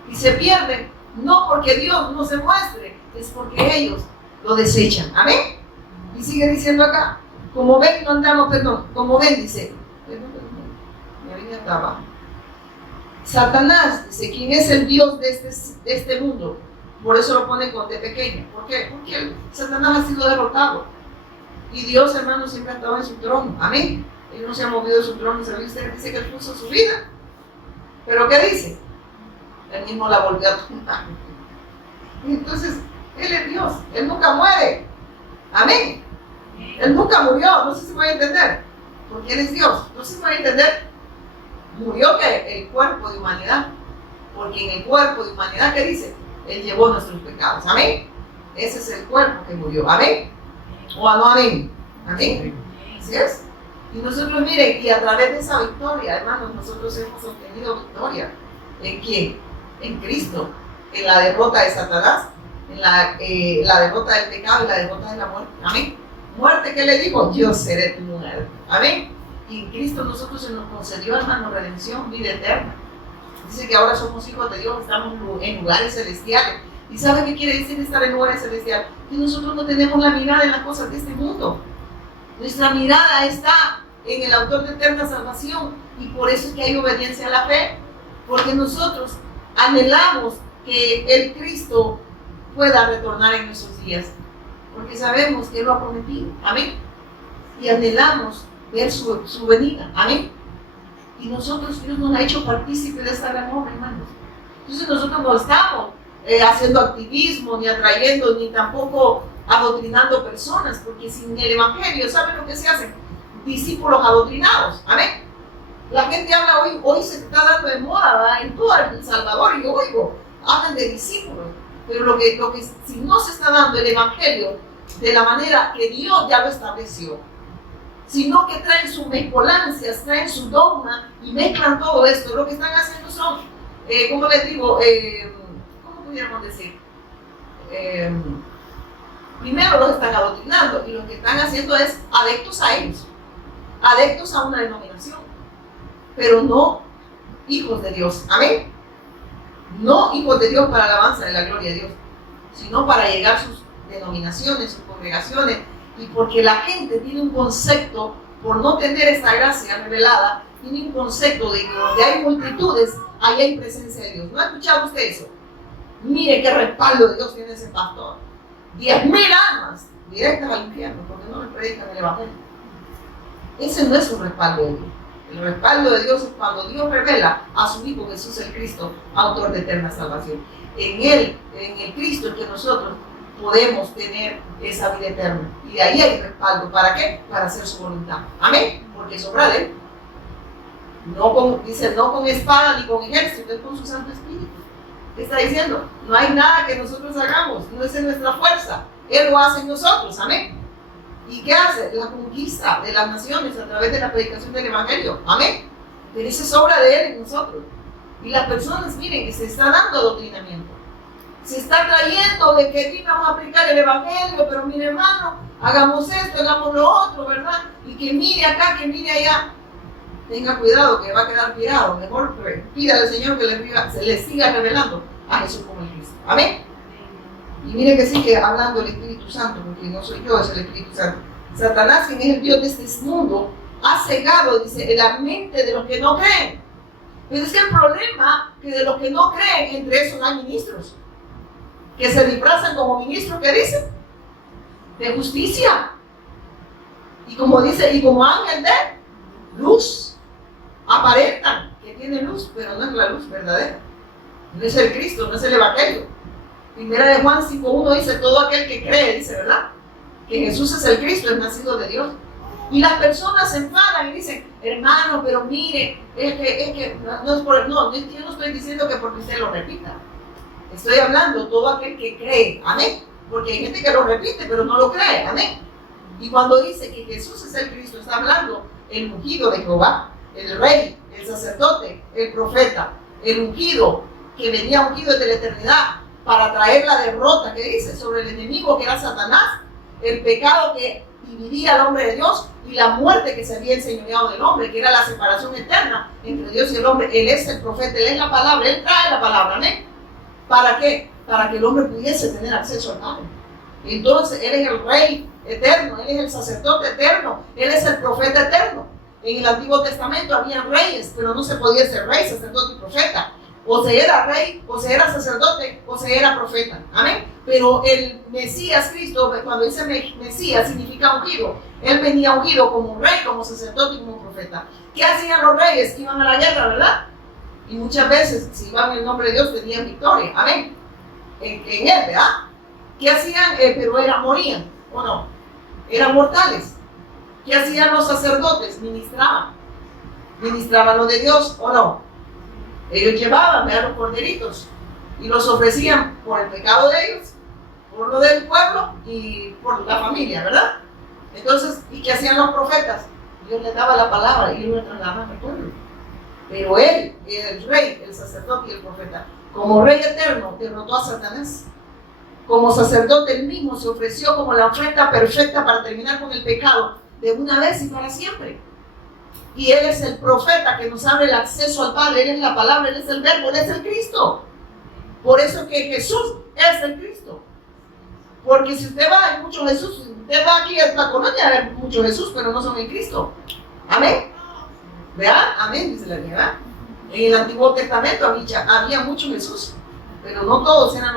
Y se pierden, no porque Dios no se muestre, es porque ellos lo desechan. Amén. Y sigue diciendo acá, como ven, no andamos, como ven, dice, mi vida está abajo. Satanás dice, ¿quién es el Dios de este mundo? Por eso lo pone con D pequeña. ¿Por qué? Porque Satanás ha sido derrotado. Y Dios, hermano, siempre ha estado en su trono. Amén. Él no se ha movido de su trono. ¿Sabe usted? Dice que él puso su vida. ¿Pero qué dice? Él mismo la volvió a tomar. Entonces, Él es Dios. Él nunca muere. Amén. Él nunca murió. No sé si me voy a entender. Porque Él es Dios. No sé si me voy a entender. Murió que el cuerpo de humanidad. Porque en el cuerpo de humanidad, ¿qué dice? Él llevó nuestros pecados. Amén. Ese es el cuerpo que murió. ¿Amén? ¿O no amén? ¿Amén? Así es. Y nosotros, miren, y a través de esa victoria, hermanos, nosotros hemos obtenido victoria. ¿En quién? En Cristo. En la derrota de Satanás, en la derrota del pecado y la derrota de la muerte. ¿Amén? Muerte, ¿qué le dijo? Yo seré tu muerte. ¿Amén? Y en Cristo nosotros se nos concedió, hermano, redención, vida eterna. Dice que ahora somos hijos de Dios, estamos en lugares celestiales. ¿Y sabe qué quiere decir estar en lugares celestiales? Que nosotros no tenemos la mirada en las cosas de este mundo. Nuestra mirada está en el autor de eterna salvación, y por eso es que hay obediencia a la fe, porque nosotros anhelamos que el Cristo pueda retornar en nuestros días, porque sabemos que Él lo ha prometido. Amén. Y anhelamos ver su venida. Amén. Y nosotros, Dios nos ha hecho partícipes de esta gran obra, hermanos. Entonces nosotros no estamos haciendo activismo, ni atrayendo, ni tampoco adoctrinando personas, porque sin el Evangelio, ¿saben lo que se hace? Discípulos adoctrinados. Amén. La gente habla hoy se está dando de moda, ¿verdad? En todo El Salvador, y yo oigo, hablan de discípulos, pero lo que si no se está dando el Evangelio de la manera que Dios ya lo estableció, sino que traen sus mezcolancias, traen su dogma y mezclan todo esto, lo que están haciendo son, ¿cómo les digo? ¿Cómo pudiéramos decir? Primero los están adoctrinando, y lo que están haciendo es adeptos a ellos, adeptos a una denominación, pero no hijos de Dios. Amén. No hijos de Dios para alabanza de la gloria de Dios, sino para llegar a sus denominaciones, sus congregaciones, y porque la gente tiene un concepto, por no tener esta gracia revelada, tiene un concepto de que donde hay multitudes, ahí hay presencia de Dios. ¿No ha escuchado usted eso? Mire qué respaldo de Dios tiene ese pastor. 10,000 almas directas al infierno, porque no le predican el Evangelio. Ese no es un respaldo de Dios. El respaldo de Dios es cuando Dios revela a su Hijo Jesús el Cristo, autor de eterna salvación. En Él, en el Cristo, es que nosotros podemos tener esa vida eterna. Y de ahí hay respaldo. ¿Para qué? Para hacer su voluntad. Amén. Porque sobra de Él. Dice, no con espada ni con ejército, es con su Santo Espíritu. ¿Qué está diciendo? No hay nada que nosotros hagamos, no es en nuestra fuerza. Él lo hace en nosotros. Amén. ¿Y qué hace? La conquista de las naciones a través de la predicación del Evangelio. Amén. Pero esa es obra de Él en nosotros. Y las personas, miren, que se está dando adoctrinamiento. Se está trayendo de que aquí vamos a aplicar el Evangelio, pero mire, hermano, hagamos esto, hagamos lo otro, ¿verdad? Y que mire acá, que mire allá. Tenga cuidado, que va a quedar pirado. Mejor pida al Señor que se le siga revelando a Jesús como el Cristo. Amén. Y mire que sigue hablando el Espíritu Santo, porque no soy yo, es el Espíritu Santo. Satanás, quien es el Dios de este mundo, ha cegado, dice, la mente de los que no creen. Pero es que el problema que de los que no creen, entre esos hay ministros que se disfrazan como ministros, ¿qué dicen? De justicia. Y como dice, y como ángel de luz. Aparentan que tienen luz, pero no es la luz verdadera. No es el Cristo, no es el Evangelio. Primera de Juan 5:1 dice, todo aquel que cree, dice, ¿verdad? Que Jesús es el Cristo, es nacido de Dios. Y las personas se enfadan y dicen, hermano, pero mire, es que no es por, no, yo no estoy diciendo que porque usted lo repita. Estoy hablando todo aquel que cree, amén. Porque hay gente que lo repite, pero no lo cree, amén. Y cuando dice que Jesús es el Cristo, está hablando el ungido de Jehová, el rey, el sacerdote, el profeta, el ungido, que venía ungido desde la eternidad para traer la derrota, que dice, sobre el enemigo que era Satanás, el pecado que dividía al hombre de Dios y la muerte que se había enseñoreado del hombre, que era la separación eterna entre Dios y el hombre. Él es el profeta, Él es la palabra, Él trae la palabra, amén. ¿Para qué? Para que el hombre pudiese tener acceso al Padre. Entonces, Él es el rey eterno, Él es el sacerdote eterno, Él es el profeta eterno. En el Antiguo Testamento había reyes, pero no se podía ser rey, sacerdote y profeta. O se era rey, o se era sacerdote, o se era profeta. Amén. Pero el Mesías Cristo, cuando dice Mesías, significa ungido. Él venía ungido como rey, como sacerdote y como profeta. ¿Qué hacían los reyes? Iban a la guerra, ¿verdad? Y muchas veces, si iban en el nombre de Dios, tenían victoria. Amén. En Él, ¿verdad? ¿Qué hacían? Pero morían, ¿o no? Eran mortales. ¿Qué hacían los sacerdotes? Ministraban. Ministraban lo de Dios, ¿o no? Ellos llevaban a los corderitos y los ofrecían por el pecado de ellos, por lo del pueblo y por la familia, ¿verdad? Entonces, ¿y qué hacían los profetas? Dios les daba la palabra y ellos la trasladaban al pueblo. Pero él, el rey, el sacerdote y el profeta, como rey eterno, derrotó a Satanás. Como sacerdote, él mismo se ofreció como la ofrenda perfecta para terminar con el pecado de una vez y para siempre. Y él es el profeta que nos abre el acceso al Padre. Él es la palabra, él es el verbo, él es el Cristo. Por eso que Jesús es el Cristo. Porque si usted va, hay mucho Jesús. Usted va aquí a esta colonia, hay mucho Jesús, pero no son el Cristo. Amén. ¿Verdad? Amén, dice la verdad. En el Antiguo Testamento había mucho Jesús, pero no todos eran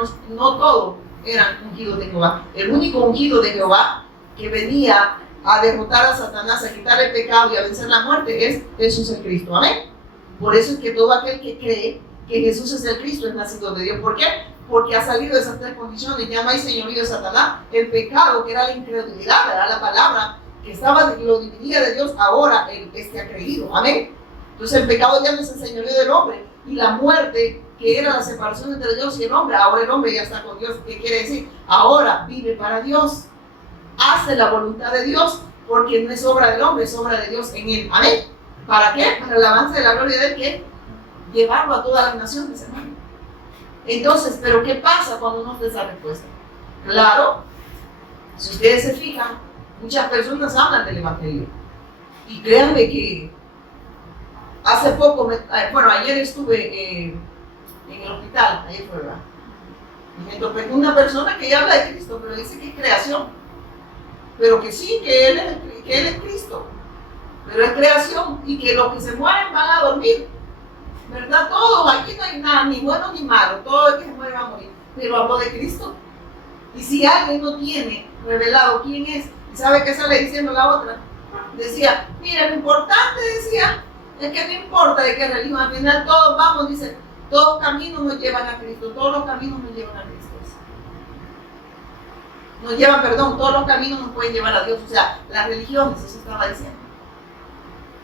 ungidos de Jehová. El único ungido de Jehová que venía a derrotar a Satanás, a quitar el pecado y a vencer la muerte es Jesús el Cristo. Amén. Por eso es que todo aquel que cree que Jesús es el Cristo es nacido de Dios. ¿Por qué? Porque ha salido de esas tres condiciones. Ya no hay señorío de Satanás. El pecado, que era la incredulidad, era la palabra que lo dividía de Dios, ahora ha creído. Amén. Entonces el pecado ya no es el señorío del hombre, y la muerte, que era la separación entre Dios y el hombre, ahora el hombre ya está con Dios. ¿Qué quiere decir? Ahora vive para Dios, hace la voluntad de Dios, porque no es obra del hombre, es obra de Dios en él. Amén. ¿Para qué? Para el avance de la gloria de él, que llevarlo a todas las naciones, hermano. Entonces, ¿pero qué pasa cuando uno da esa respuesta? Claro, si ustedes se fijan, muchas personas hablan del evangelio, y créanme que hace poco, ayer estuve en el hospital, ayer fue, ¿verdad? Y me topé con una persona que ya habla de Cristo, pero dice que es creación, pero que sí, que él es Cristo, pero es creación, y que los que se mueren van a dormir, ¿verdad? Todos, aquí no hay nada, ni bueno ni malo, todo el que se muere va a morir, pero habló de Cristo. Y si alguien no tiene revelado quién es, ¿y sabe qué sale diciendo la otra? Decía, mira, lo importante, decía, es que no importa de qué religión, al final todos vamos, dice, todos caminos nos llevan a Cristo, todos los caminos nos llevan a Cristo. Todos los caminos nos pueden llevar a Dios, o sea, las religiones, eso estaba diciendo.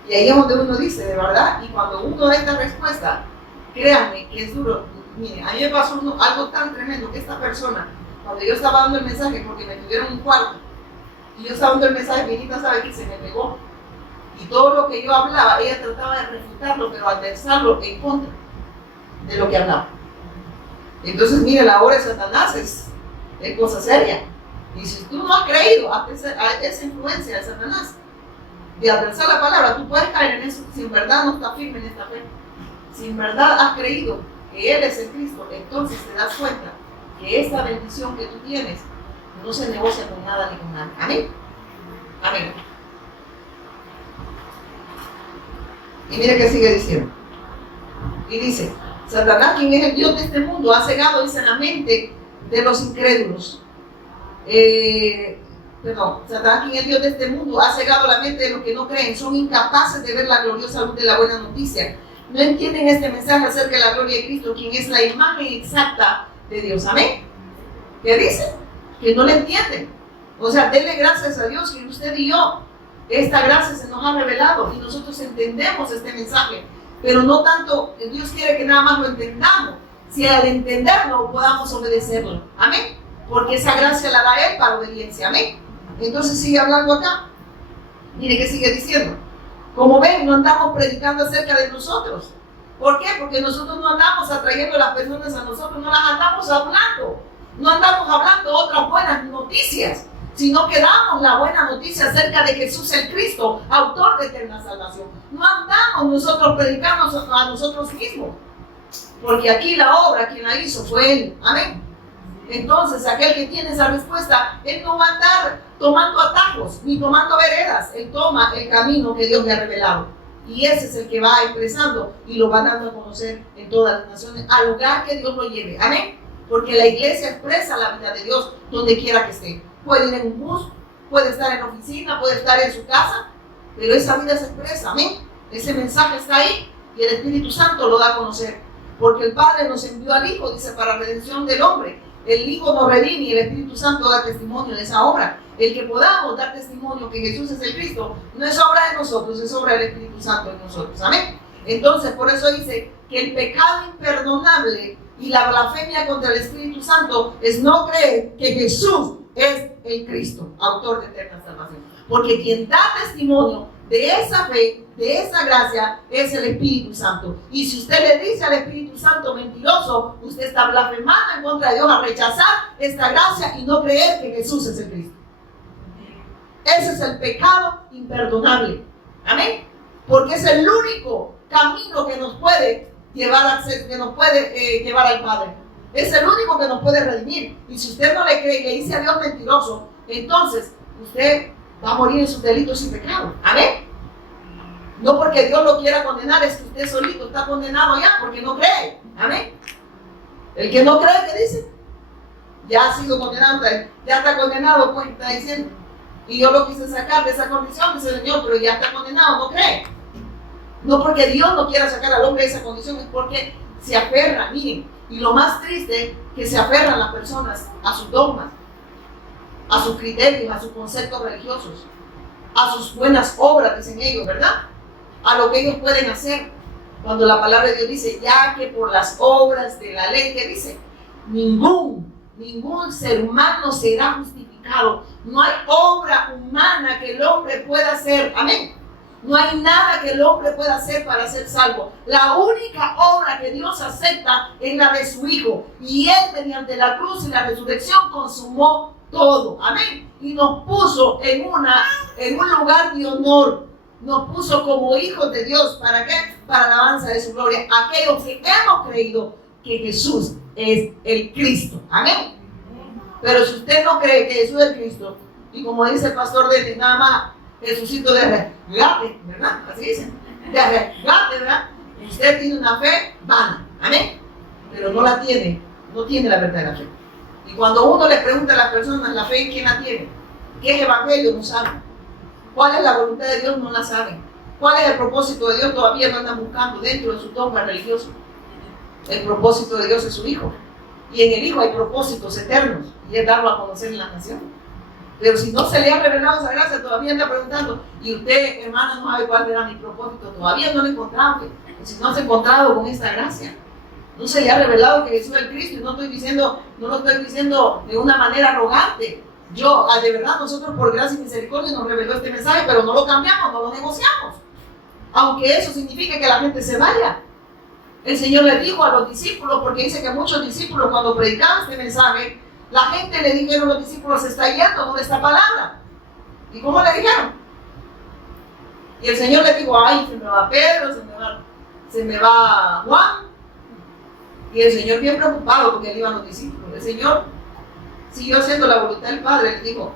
Y ahí es donde uno dice, de verdad, y cuando uno da esta respuesta, créanme que es duro. Mire, a mí me pasó algo tan tremendo que esta persona, cuando yo estaba dando el mensaje, porque me tuvieron un cuarto, y yo estaba dando el mensaje, mi hijita sabe que se me pegó, y todo lo que yo hablaba, ella trataba de refutarlo, pero adversarlo en contra de lo que hablaba. Entonces, mire, la obra de Satanás es cosa seria. Y si tú no has creído a esa influencia de Satanás, de adversar la palabra, tú puedes caer en eso. Si en verdad no estás firme en esta fe, si en verdad has creído que Él es el Cristo, entonces te das cuenta que esta bendición que tú tienes no se negocia con nada ni con nadie. Amén. Amén. Y mire que sigue diciendo. Y dice, Satanás, quien es el Dios de este mundo, ha cegado, dice, la mente de los incrédulos. Satanás, quien es el Dios de este mundo, ha cegado la mente de los que no creen. Son incapaces de ver la gloriosa luz de la buena noticia. No entienden este mensaje acerca de la gloria de Cristo, quien es la imagen exacta de Dios. Amén. ¿Qué dice? Que no le entienden. O sea, denle gracias a Dios que usted y yo, esta gracia se nos ha revelado y nosotros entendemos este mensaje. Pero no tanto, Dios quiere que nada más lo entendamos, si al entenderlo podamos obedecerlo. Amén. Porque esa gracia la da Él para obediencia. Amén. Entonces sigue hablando acá. Mire que sigue diciendo. Como ven, no andamos predicando acerca de nosotros. ¿Por qué? Porque nosotros no andamos atrayendo a las personas a nosotros, no las andamos hablando. No andamos hablando otras buenas noticias, sino que damos la buena noticia acerca de Jesús el Cristo, autor de eterna salvación. No andamos nosotros predicando a nosotros mismos, porque aquí la obra, quien la hizo fue Él. Amén. Entonces, aquel que tiene esa respuesta, él no va a andar tomando atajos, ni tomando veredas. Él toma el camino que Dios le ha revelado. Y ese es el que va expresando y lo va dando a conocer en todas las naciones, al lugar que Dios lo lleve. Amén. Porque la iglesia expresa la vida de Dios donde quiera que esté. Puede ir en un bus, puede estar en la oficina, puede estar en su casa, pero esa vida se expresa. Amén. Ese mensaje está ahí y el Espíritu Santo lo da a conocer. Porque el Padre nos envió al Hijo, dice, para redención del hombre. El Hijo nos redime y el Espíritu Santo da testimonio de esa obra. El que podamos dar testimonio que Jesús es el Cristo no es obra de nosotros, es obra del Espíritu Santo en nosotros. Amén. Entonces, por eso dice que el pecado imperdonable Y la blasfemia contra el Espíritu Santo es no creer que Jesús es el Cristo, autor de eterna salvación. Porque quien da testimonio de esa fe, de esa gracia, es el Espíritu Santo. Y si usted le dice al Espíritu Santo mentiroso, usted está blasfemando en contra de Dios a rechazar esta gracia y no creer que Jesús es el Cristo. Ese es el pecado imperdonable. Amén. Porque es el único camino que nos puede llevar llevar al Padre. Es el único que nos puede redimir. Y si usted no le cree y le dice a Dios mentiroso, entonces usted va a morir en sus delitos y pecados. Amén. No porque Dios lo quiera condenar, es que usted solito está condenado ya porque no cree. Amén. El que no cree, ¿qué dice? Ya ha sido condenado, ya está condenado, pues está diciendo. Y yo lo quise sacar de esa condición, dice el Señor, pero ya está condenado, no cree. No porque Dios no quiera sacar al hombre de esa condición, es porque se aferra, miren. Y lo más triste, que se aferran las personas a sus dogmas, a sus criterios, a sus conceptos religiosos, a sus buenas obras, dicen ellos, ¿verdad? A lo que ellos pueden hacer. Cuando la palabra de Dios dice, ya que por las obras de la ley, ¿qué dice? Ningún ser humano será justificado. No hay obra humana que el hombre pueda hacer. Amén. No hay nada que el hombre pueda hacer para ser salvo. La única obra que Dios acepta es la de su Hijo. Y Él, mediante la cruz y la resurrección, consumó todo. Amén. Y nos puso en un lugar de honor. Nos puso como hijos de Dios. ¿Para qué? Para la alabanza de su gloria. Aquellos que hemos creído que Jesús es el Cristo. Amén. Pero si usted no cree que Jesús es el Cristo, y como dice el pastor de nada más, Jesucito de resgate, ¿verdad? Así dicen, de resgate, ¿verdad? Usted tiene una fe vana, amén, pero no la tiene, no tiene la verdadera fe. Y cuando uno le pregunta a las personas la fe, ¿quién la tiene? ¿Qué es evangelio? No saben. ¿Cuál es la voluntad de Dios? No la saben. ¿Cuál es el propósito de Dios? Todavía no andan buscando dentro de su dogma religioso. El propósito de Dios es su Hijo. Y en el Hijo hay propósitos eternos, y es darlo a conocer en la nación. Pero si no se le ha revelado esa gracia, todavía anda preguntando, y usted, hermana, no sabe cuál era mi propósito, todavía no lo he encontrado. Si no se ha encontrado con esta gracia, no se le ha revelado que Jesús es el Cristo, y no lo estoy diciendo de una manera arrogante. De verdad, nosotros por gracia y misericordia nos reveló este mensaje, pero no lo cambiamos, no lo negociamos. Aunque eso signifique que la gente se vaya. El Señor le dijo a los discípulos, porque dice que muchos discípulos cuando predicaban este mensaje, la gente le dijeron a los discípulos, se está yendo con esta palabra. ¿Y cómo le dijeron? Y el Señor le dijo, ay, se me va Pedro, se me va Juan. Y el Señor bien preocupado porque él iban los discípulos. El Señor siguió haciendo la voluntad del Padre. Le dijo,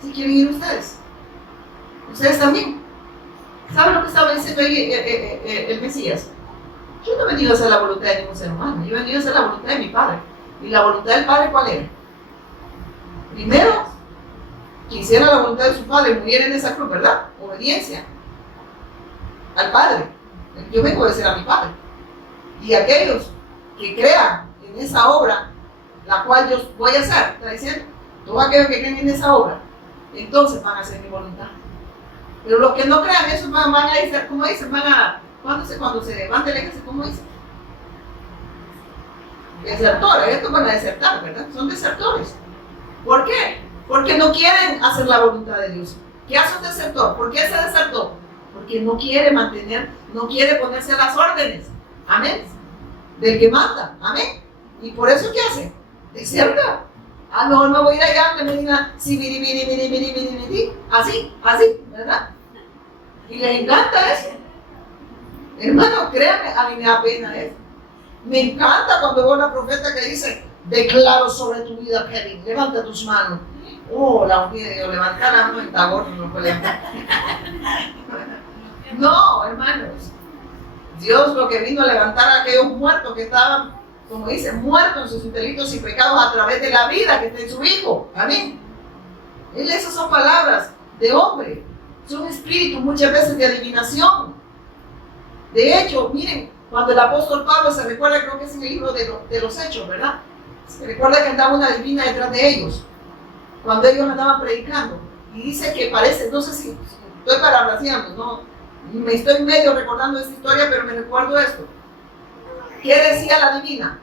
¿sí quieren ir ustedes? Ustedes también. ¿Saben lo que estaba diciendo ahí el Mesías? Yo no he venido a hacer la voluntad de ningún ser humano. Yo he venido a hacer la voluntad de mi Padre. ¿Y la voluntad del Padre cuál era? Primero, que hiciera la voluntad de su Padre, muriera en esa cruz, ¿verdad? Obediencia al Padre. Yo vengo a obedecer a mi Padre. Y aquellos que crean en esa obra, la cual yo voy a hacer, está diciendo, todos aquellos que creen en esa obra, entonces van a hacer mi voluntad. Pero los que no crean eso van a decir, ¿cómo dicen? Cuando se levante el ejército, ¿cómo dicen? Desertores, estos van a desertar, ¿verdad? Son desertores. ¿Por qué? Porque no quieren hacer la voluntad de Dios. ¿Qué hace un desertor? ¿Por qué se desertó? Porque no quiere no quiere ponerse a las órdenes. Amén. Del que manda. Amén. Y por eso, ¿qué hace? Deserta. A lo mejor me voy a ir allá donde me digan, sí, miri, así, ¿verdad? Y les encanta eso. Hermano, créanme, a mí me da pena eso. Me encanta cuando veo una profeta que dice, declaro sobre tu vida, Kevin, levanta tus manos. Oh, la unidad de Dios, levantar la mano en Tagor, no puede levantar. No, hermanos. Dios lo que vino a levantar a aquellos muertos que estaban, como dice, muertos en sus delitos y pecados a través de la vida que está en su Hijo. Amén. Esas son palabras de hombre. Son espíritus muchas veces de adivinación. De hecho, miren, cuando el apóstol Pablo se recuerda, creo que es en el libro de los Hechos, ¿verdad? Se recuerda que andaba una divina detrás de ellos, cuando ellos andaban predicando. Y dice que parece, no sé si estoy parafraseando, no, me estoy medio recordando esta historia, pero me recuerdo esto. ¿Qué decía la divina?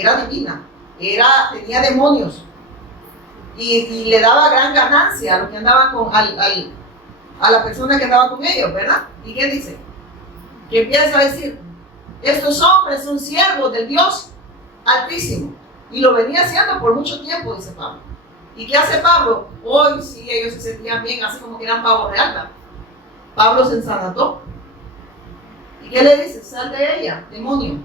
era divina, tenía demonios y le daba gran ganancia a los que andaban a la persona que andaba con ellos, ¿verdad? ¿Y qué dice? Que empieza a decir, estos hombres son siervos del Dios Altísimo. Y lo venía haciendo por mucho tiempo, dice Pablo. ¿Y qué hace Pablo? Hoy sí ellos se sentían bien, así como que eran pavos de alta. Pablo se ensanató. ¿Y qué le dice? Sal de ella, demonio.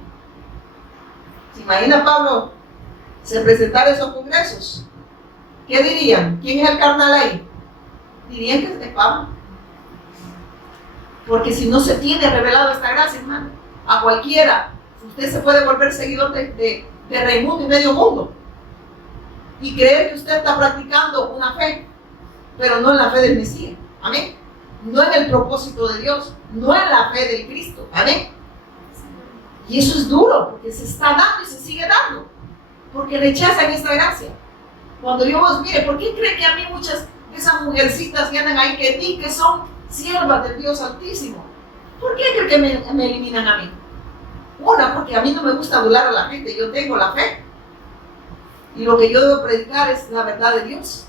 ¿Se imagina Pablo se presentar esos congresos? ¿Qué dirían? ¿Quién es el carnal ahí? Dirían que es Pablo. Porque si no se tiene revelado esta gracia, hermano, a cualquiera, usted se puede volver seguidor de Raimundo y medio mundo y creer que usted está practicando una fe, pero no en la fe del Mesías. Amén. No en el propósito de Dios, no en la fe del Cristo. Amén. Y eso es duro, porque se está dando y se sigue dando, porque rechazan esta gracia. Cuando yo vos mire, ¿por qué cree que a mí muchas de esas mujercitas que andan ahí que son siervas del Dios Altísimo? ¿Por qué cree que me eliminan a mí? Una, porque a mí no me gusta adular a la gente, yo tengo la fe. Y lo que yo debo predicar es la verdad de Dios.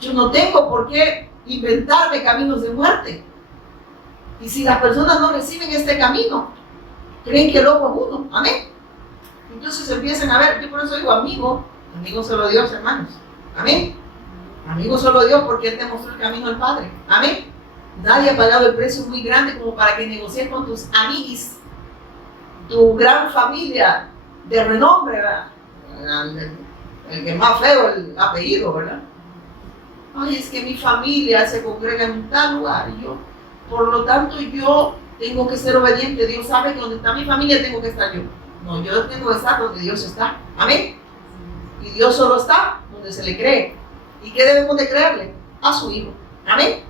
Yo no tengo por qué inventarme caminos de muerte. Y si las personas no reciben este camino, creen que loco es uno. Amén. Entonces empiezan a ver, yo por eso digo amigo solo Dios, hermanos. Amén. Amigo solo Dios, porque Él te mostró el camino al Padre. Amén. Nadie ha pagado el precio muy grande como para que negocies con tus amiguis, tu gran familia de renombre, ¿verdad? El que es más feo el apellido, ¿verdad? Ay, es que mi familia se congrega en tal lugar y yo, por lo tanto, yo tengo que ser obediente. Dios sabe que donde está mi familia tengo que estar yo. No, yo tengo que estar donde Dios está. Amén. Y Dios solo está donde se le cree. ¿Y qué debemos de creerle? A su Hijo. Amén.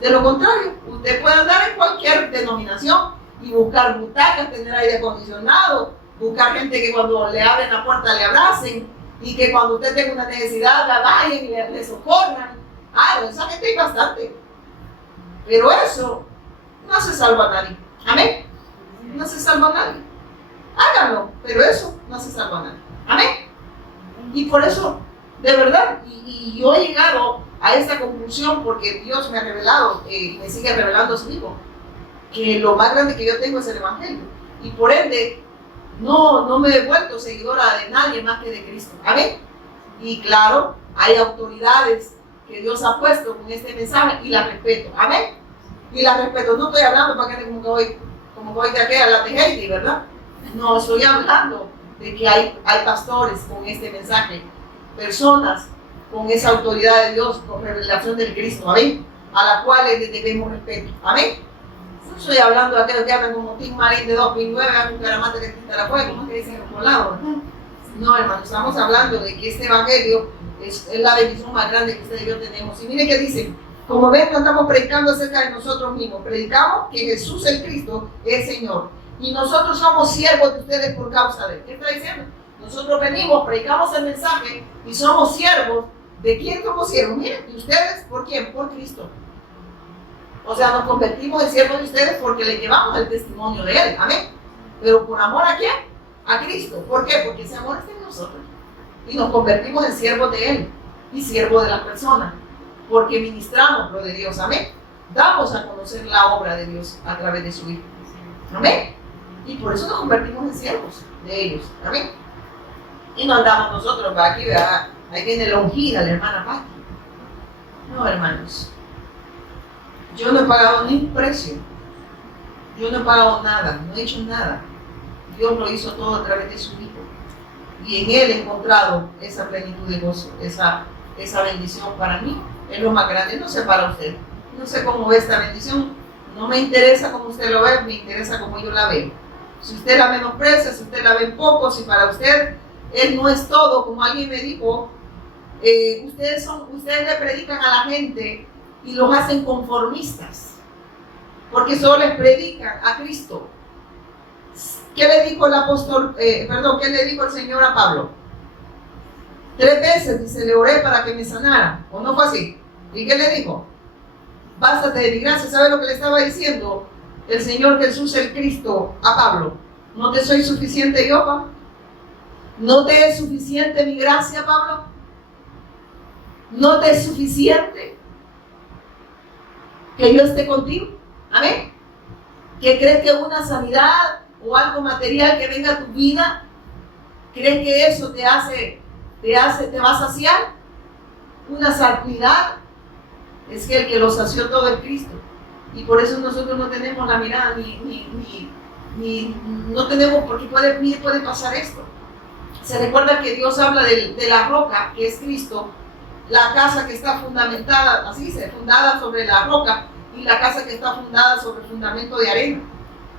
De lo contrario, usted puede andar en cualquier denominación y buscar butacas, tener aire acondicionado, buscar gente que cuando le abren la puerta le abracen y que cuando usted tenga una necesidad la vayan y le socorran. Esa gente hay bastante. Pero eso no se salva a nadie. Amén. No se salva a nadie. Háganlo, pero eso no se salva a nadie. Amén. Y por eso, de verdad, y yo he llegado a esta conclusión porque Dios me ha revelado, me sigue revelando a su Hijo, que lo más grande que yo tengo es el Evangelio. Y por ende, no me he vuelto seguidora de nadie más que de Cristo. Amén. Y claro, hay autoridades que Dios ha puesto con este mensaje y las respeto. Amén. Y las respeto. No estoy hablando para que como que voy de aquí a la de Haití, ¿verdad? No, estoy hablando de que hay pastores con este mensaje, personas con esa autoridad de Dios, con revelación del Cristo, amén, a la cual le debemos respeto, amén. No estoy hablando de aquellos que hablan como Tim Marín de 2.9, un caramate que quita la fuego, como que dicen en los lados. No, hermano, estamos hablando de que este evangelio es la bendición más grande que usted y yo tenemos. Y mire que dicen, como ven, no estamos predicando acerca de nosotros mismos, predicamos que Jesús el Cristo es Señor. Y nosotros somos siervos de ustedes por causa de Él. ¿Qué está diciendo? Nosotros venimos, predicamos el mensaje y somos siervos. ¿De quién somos siervos? Miren, ¿y ustedes por quién? Por Cristo. O sea, nos convertimos en siervos de ustedes porque le llevamos el testimonio de Él. Amén. Pero por amor ¿a quién? A Cristo. ¿Por qué? Porque ese amor está en nosotros. Y nos convertimos en siervos de Él y siervos de las personas. Porque ministramos lo de Dios. Amén. Damos a conocer la obra de Dios a través de su Hijo. Amén. Y por eso nos convertimos en siervos de ellos. Amén. Y no andamos nosotros para aquí, ¿verdad? Ahí viene la ungida, la hermana Pati. No, hermanos. Yo no he pagado ni un precio. Yo no he pagado nada, no he hecho nada. Dios lo hizo todo a través de su Hijo. Y en Él he encontrado esa plenitud de gozo, esa bendición para mí. Es lo más grande. No sé para usted. No sé cómo ve esta bendición. No me interesa cómo usted lo ve, me interesa cómo yo la veo. Si usted la menosprecia, si usted la ve poco, si para usted Él no es todo, como alguien me dijo, ustedes le predican a la gente y los hacen conformistas, porque solo les predican a Cristo. ¿Qué le dijo el apóstol, qué le dijo el Señor a Pablo? 3 veces dice, le oré para que me sanara, ¿o no fue así? ¿Y qué le dijo? Bástate de mi gracia. ¿Sabe lo que le estaba diciendo el Señor Jesús el Cristo a Pablo? ¿No te soy suficiente yo, Pablo? ¿No te es suficiente mi gracia, Pablo? ¿No te es suficiente que yo esté contigo? Amén. ¿Que crees que una sanidad o algo material que venga a tu vida, crees que eso te va a saciar? Una sanidad es que el que lo sació todo es Cristo. Y por eso nosotros no tenemos la mirada no tenemos, porque puede pasar esto. Se recuerda que Dios habla de la roca, que es Cristo, la casa que está fundamentada, así dice, fundada sobre la roca, y la casa que está fundada sobre el fundamento de arena.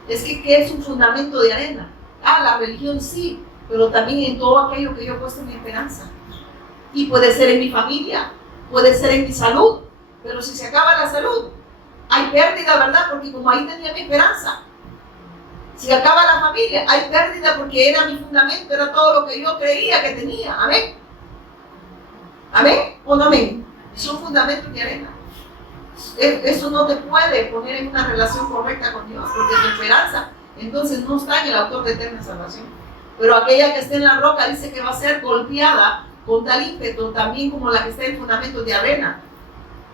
Es que, ¿qué es un fundamento de arena? La religión sí, pero también en todo aquello que yo he puesto mi esperanza. Y puede ser en mi familia, puede ser en mi salud, pero si se acaba la salud, hay pérdida, ¿verdad? Porque como ahí tenía mi esperanza. Si acaba la familia, hay pérdida porque era mi fundamento, era todo lo que yo creía que tenía. Amén. ¿Amén o no amén? Son fundamentos de arena. Eso no te puede poner en una relación correcta con Dios, porque tu esperanza entonces no está en el autor de eterna salvación. Pero aquella que esté en la roca dice que va a ser golpeada con tal ímpetu también como la que está en fundamentos de arena.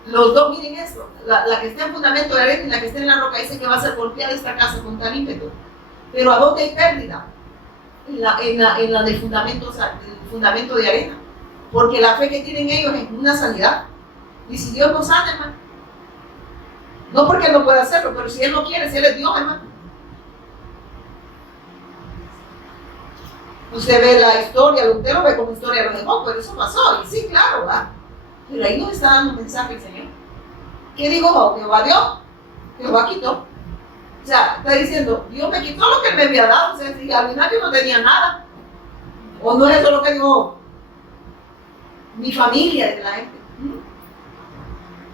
Los dos, miren esto, la que está en fundamento de arena y la que está en la roca dice que va a ser golpeada esta casa con tal ímpetu. Pero ¿a dónde hay pérdida? En la del fundamento de arena. Porque la fe que tienen ellos es una sanidad. Y si Dios nos sana, hermano, no porque Él no pueda hacerlo, pero si Él no quiere, si Él es Dios, hermano. Usted ve la historia, usted lo ve como historia de los demás, pero eso pasó, y sí, claro, ¿verdad? Pero ahí nos está dando un mensaje el Señor. ¿Qué dijo Job? Jehová dio, Jehová quitó. O sea, está diciendo, Dios me quitó lo que Él me había dado. O sea, si al final yo no tenía nada. ¿O no es eso lo que dijo mi familia de la gente?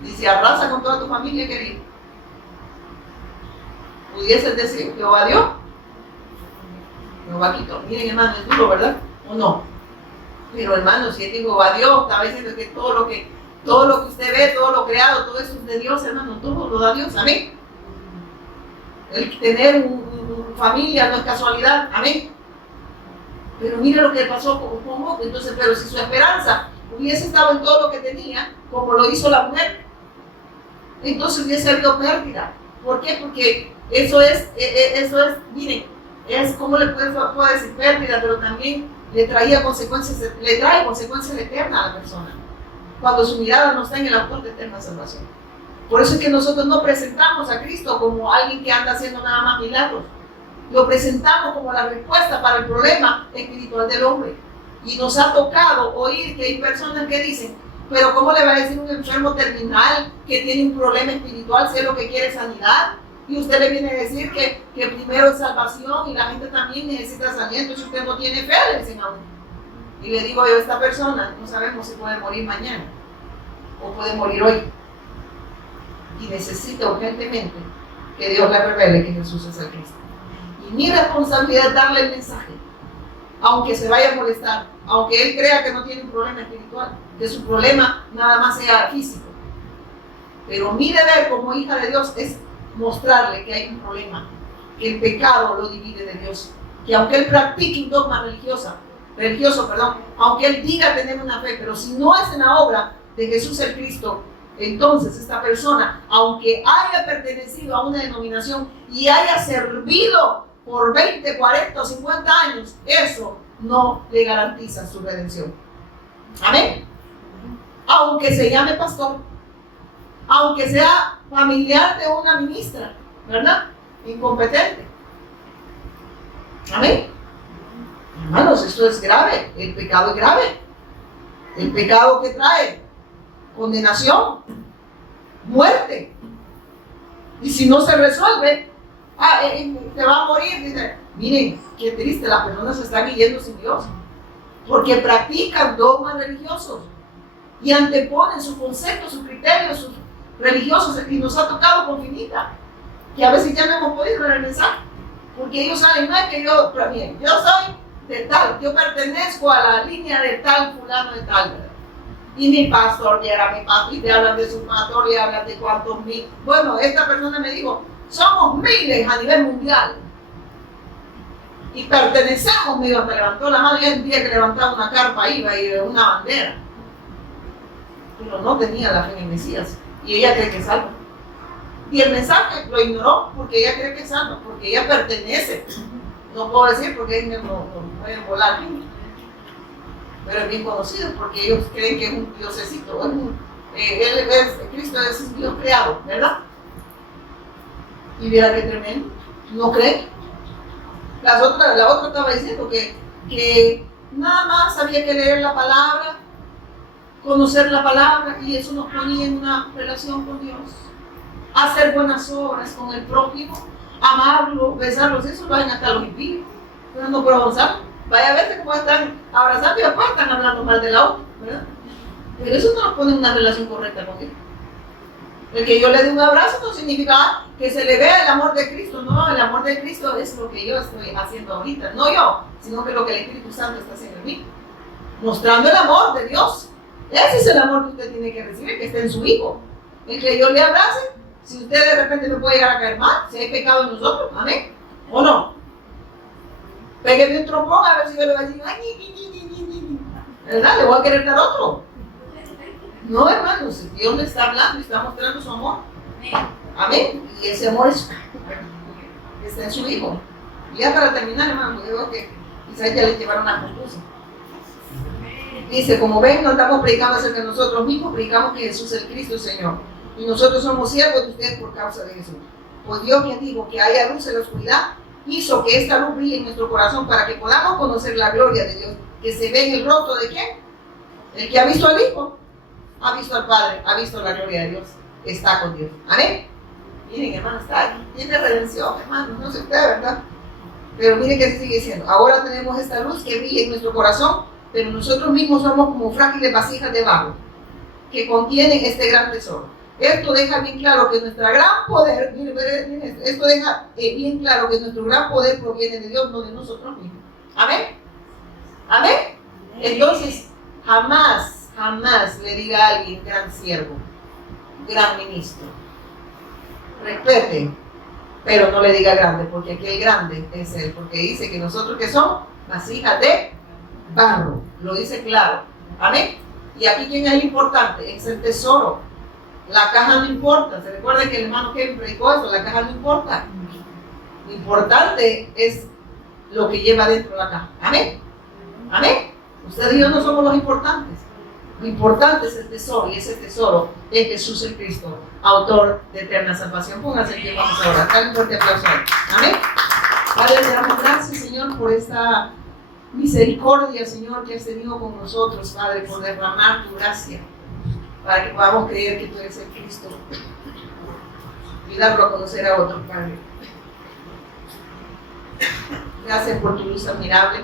Y si arrasa con toda tu familia, querido, pudieses decir, Jehová dio, Jehová quitó. Miren, hermano, es duro, ¿verdad? ¿O no? Pero, hermano, si él dijo, Jehová Dios, estaba diciendo que todo lo que usted ve, todo lo creado, todo eso es de Dios, hermano, todo lo da Dios. Amén. El tener una familia no es casualidad. Amén. Pero mira lo que pasó con Job. Entonces, pero si su esperanza hubiese estado en todo lo que tenía, como lo hizo la mujer, entonces hubiese habido pérdida. ¿Por qué? Porque eso es, miren, es como le puedo decir pérdida, pero también le trae consecuencias eternas a la persona, cuando su mirada no está en el autor de eterna salvación. Por eso es que nosotros no presentamos a Cristo como alguien que anda haciendo nada más milagros. Lo presentamos como la respuesta para el problema espiritual del hombre. Y nos ha tocado oír que hay personas que dicen, pero ¿cómo le va a decir un enfermo terminal que tiene un problema espiritual si es lo que quiere es sanidad? Y usted le viene a decir que primero es salvación y la gente también necesita sanidad, entonces usted no tiene fe, le dicen a uno. Y le digo yo, esta persona no sabemos si puede morir mañana o puede morir hoy. Y necesita urgentemente que Dios le revele que Jesús es el Cristo. Y mi responsabilidad es darle el mensaje, aunque se vaya a molestar, aunque él crea que no tiene un problema espiritual, que su problema nada más sea físico. Pero mi deber como hija de Dios es mostrarle que hay un problema, que el pecado lo divide de Dios, que aunque él practique un dogma religioso, aunque él diga tener una fe, pero si no es en la obra de Jesús el Cristo, entonces esta persona, aunque haya pertenecido a una denominación y haya servido por 20, 40 o 50 años, eso no le garantiza su redención. Amén. Aunque se llame pastor, aunque sea familiar de una ministra, ¿verdad? Incompetente. Amén. Hermanos, esto es grave. El pecado es grave. El pecado que trae condenación, muerte. Y si no se resuelve, te va a morir. Dice, miren, qué triste, las personas se están yendo sin Dios, porque practican dogmas religiosos y anteponen sus conceptos, sus criterios, sus religiosos, y nos ha tocado con finita, que a veces ya no hemos podido ver el mensaje, porque ellos saben, no es que yo soy de tal, yo pertenezco a la línea de tal fulano de tal, ¿verdad? Y mi pastor llega, mi pastor, y te hablan de su pastor, le hablan de cuántos mil. Bueno, esta persona me dijo, somos miles a nivel mundial. y pertenecemos, me dijo, hasta levantó la mano y el día que levantaba una carpa iba y una bandera. Pero no tenía la fe en el Mesías y ella cree que es salva. Y el mensaje lo ignoró porque ella cree que es salva, porque ella pertenece. No puedo decir porque ellos no pueden volar, pero es bien conocido porque ellos creen que es un diosecito, Cristo es un Dios creado, ¿verdad? Y mira qué tremendo, no creen. La otra estaba diciendo que nada más había que leer la palabra, conocer la palabra, y eso nos ponía en una relación con Dios. Hacer buenas obras con el prójimo, amarlo, besarlos, eso lo hacen hasta los impíos, pero no puedo avanzar. Vaya a veces como están abrazando y después están hablando mal de la otra, ¿verdad? Pero eso no nos pone en una relación correcta con Él. El que yo le dé un abrazo no significa que se le vea el amor de Cristo. No, el amor de Cristo es lo que yo estoy haciendo ahorita. No yo, sino que lo que el Espíritu Santo está haciendo en mí. Mostrando el amor de Dios. Ese es el amor que usted tiene que recibir, que está en su Hijo. El que yo le abrace, si usted de repente me puede llegar a caer mal, si hay pecado en nosotros, amén, ¿o no? Pégueme un trompón a ver si yo le voy a decir, ay, ¿verdad? Le voy a querer dar otro. No, hermanos, Dios le está hablando y está mostrando su amor. Amén. Y ese amor está en su Hijo. Y ya para terminar, hermano, yo veo que quizás ya le llevaron a conclusión. Dice, como ven, no estamos predicando acerca de nosotros mismos, predicamos que Jesús es el Cristo, el Señor. Y nosotros somos siervos de ustedes por causa de Jesús. Pues Dios, que dijo que haya luz en la oscuridad, hizo que esta luz brille en nuestro corazón para que podamos conocer la gloria de Dios, que se ve en el rostro de ¿quién? El que ha visto al Hijo, ha visto al Padre, ha visto la gloria de Dios, está con Dios. Amén. Miren, hermano, está aquí, tiene redención, hermano, no sé usted, ¿verdad? Pero miren que sigue diciendo, ahora tenemos esta luz que brilla en nuestro corazón, pero nosotros mismos somos como frágiles vasijas de barro que contienen este gran tesoro. Esto deja bien claro que nuestro gran poder, esto deja bien claro que nuestro gran poder proviene de Dios, no de nosotros mismos. Amén. Amén. Entonces, jamás le diga a alguien gran siervo, gran ministro. Respete, pero no le diga grande, porque aquí el grande es Él, porque dice que nosotros que somos vasijas de barro, lo dice claro. Amén. Y aquí quién es el importante, es el tesoro. La caja no importa. Se recuerda que el hermano Kevin predicó eso, la caja no importa. Lo importante es lo que lleva dentro de la caja. Amén. Amén. Usted y yo no somos los importantes. Lo importante es el tesoro, y ese tesoro es Jesús el Cristo, autor de eterna salvación. Pónganse aquí, vamos a orar. Dale un fuerte aplauso. Amén. Padre, te damos gracias, Señor, por esta misericordia, Señor, que has tenido con nosotros, Padre, por derramar tu gracia, para que podamos creer que tú eres el Cristo y darlo a conocer a otros, Padre. Gracias por tu luz admirable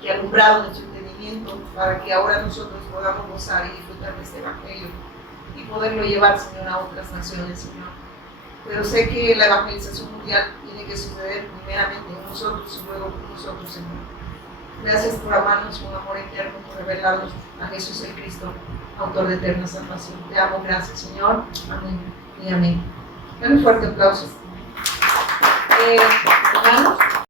que ha alumbrado nuestro entendimiento para que ahora nosotros podamos gozar y disfrutar de este Evangelio y poderlo llevar, Señor, a otras naciones, Señor. Pero sé que la evangelización mundial tiene que suceder primeramente en nosotros y luego por nosotros, Señor. Gracias por amarnos con amor eterno, por revelarnos a Jesús el Cristo, autor de eterna salvación. Te amo, gracias, Señor. Amén y amén. Dale un fuerte aplauso. Hermanos.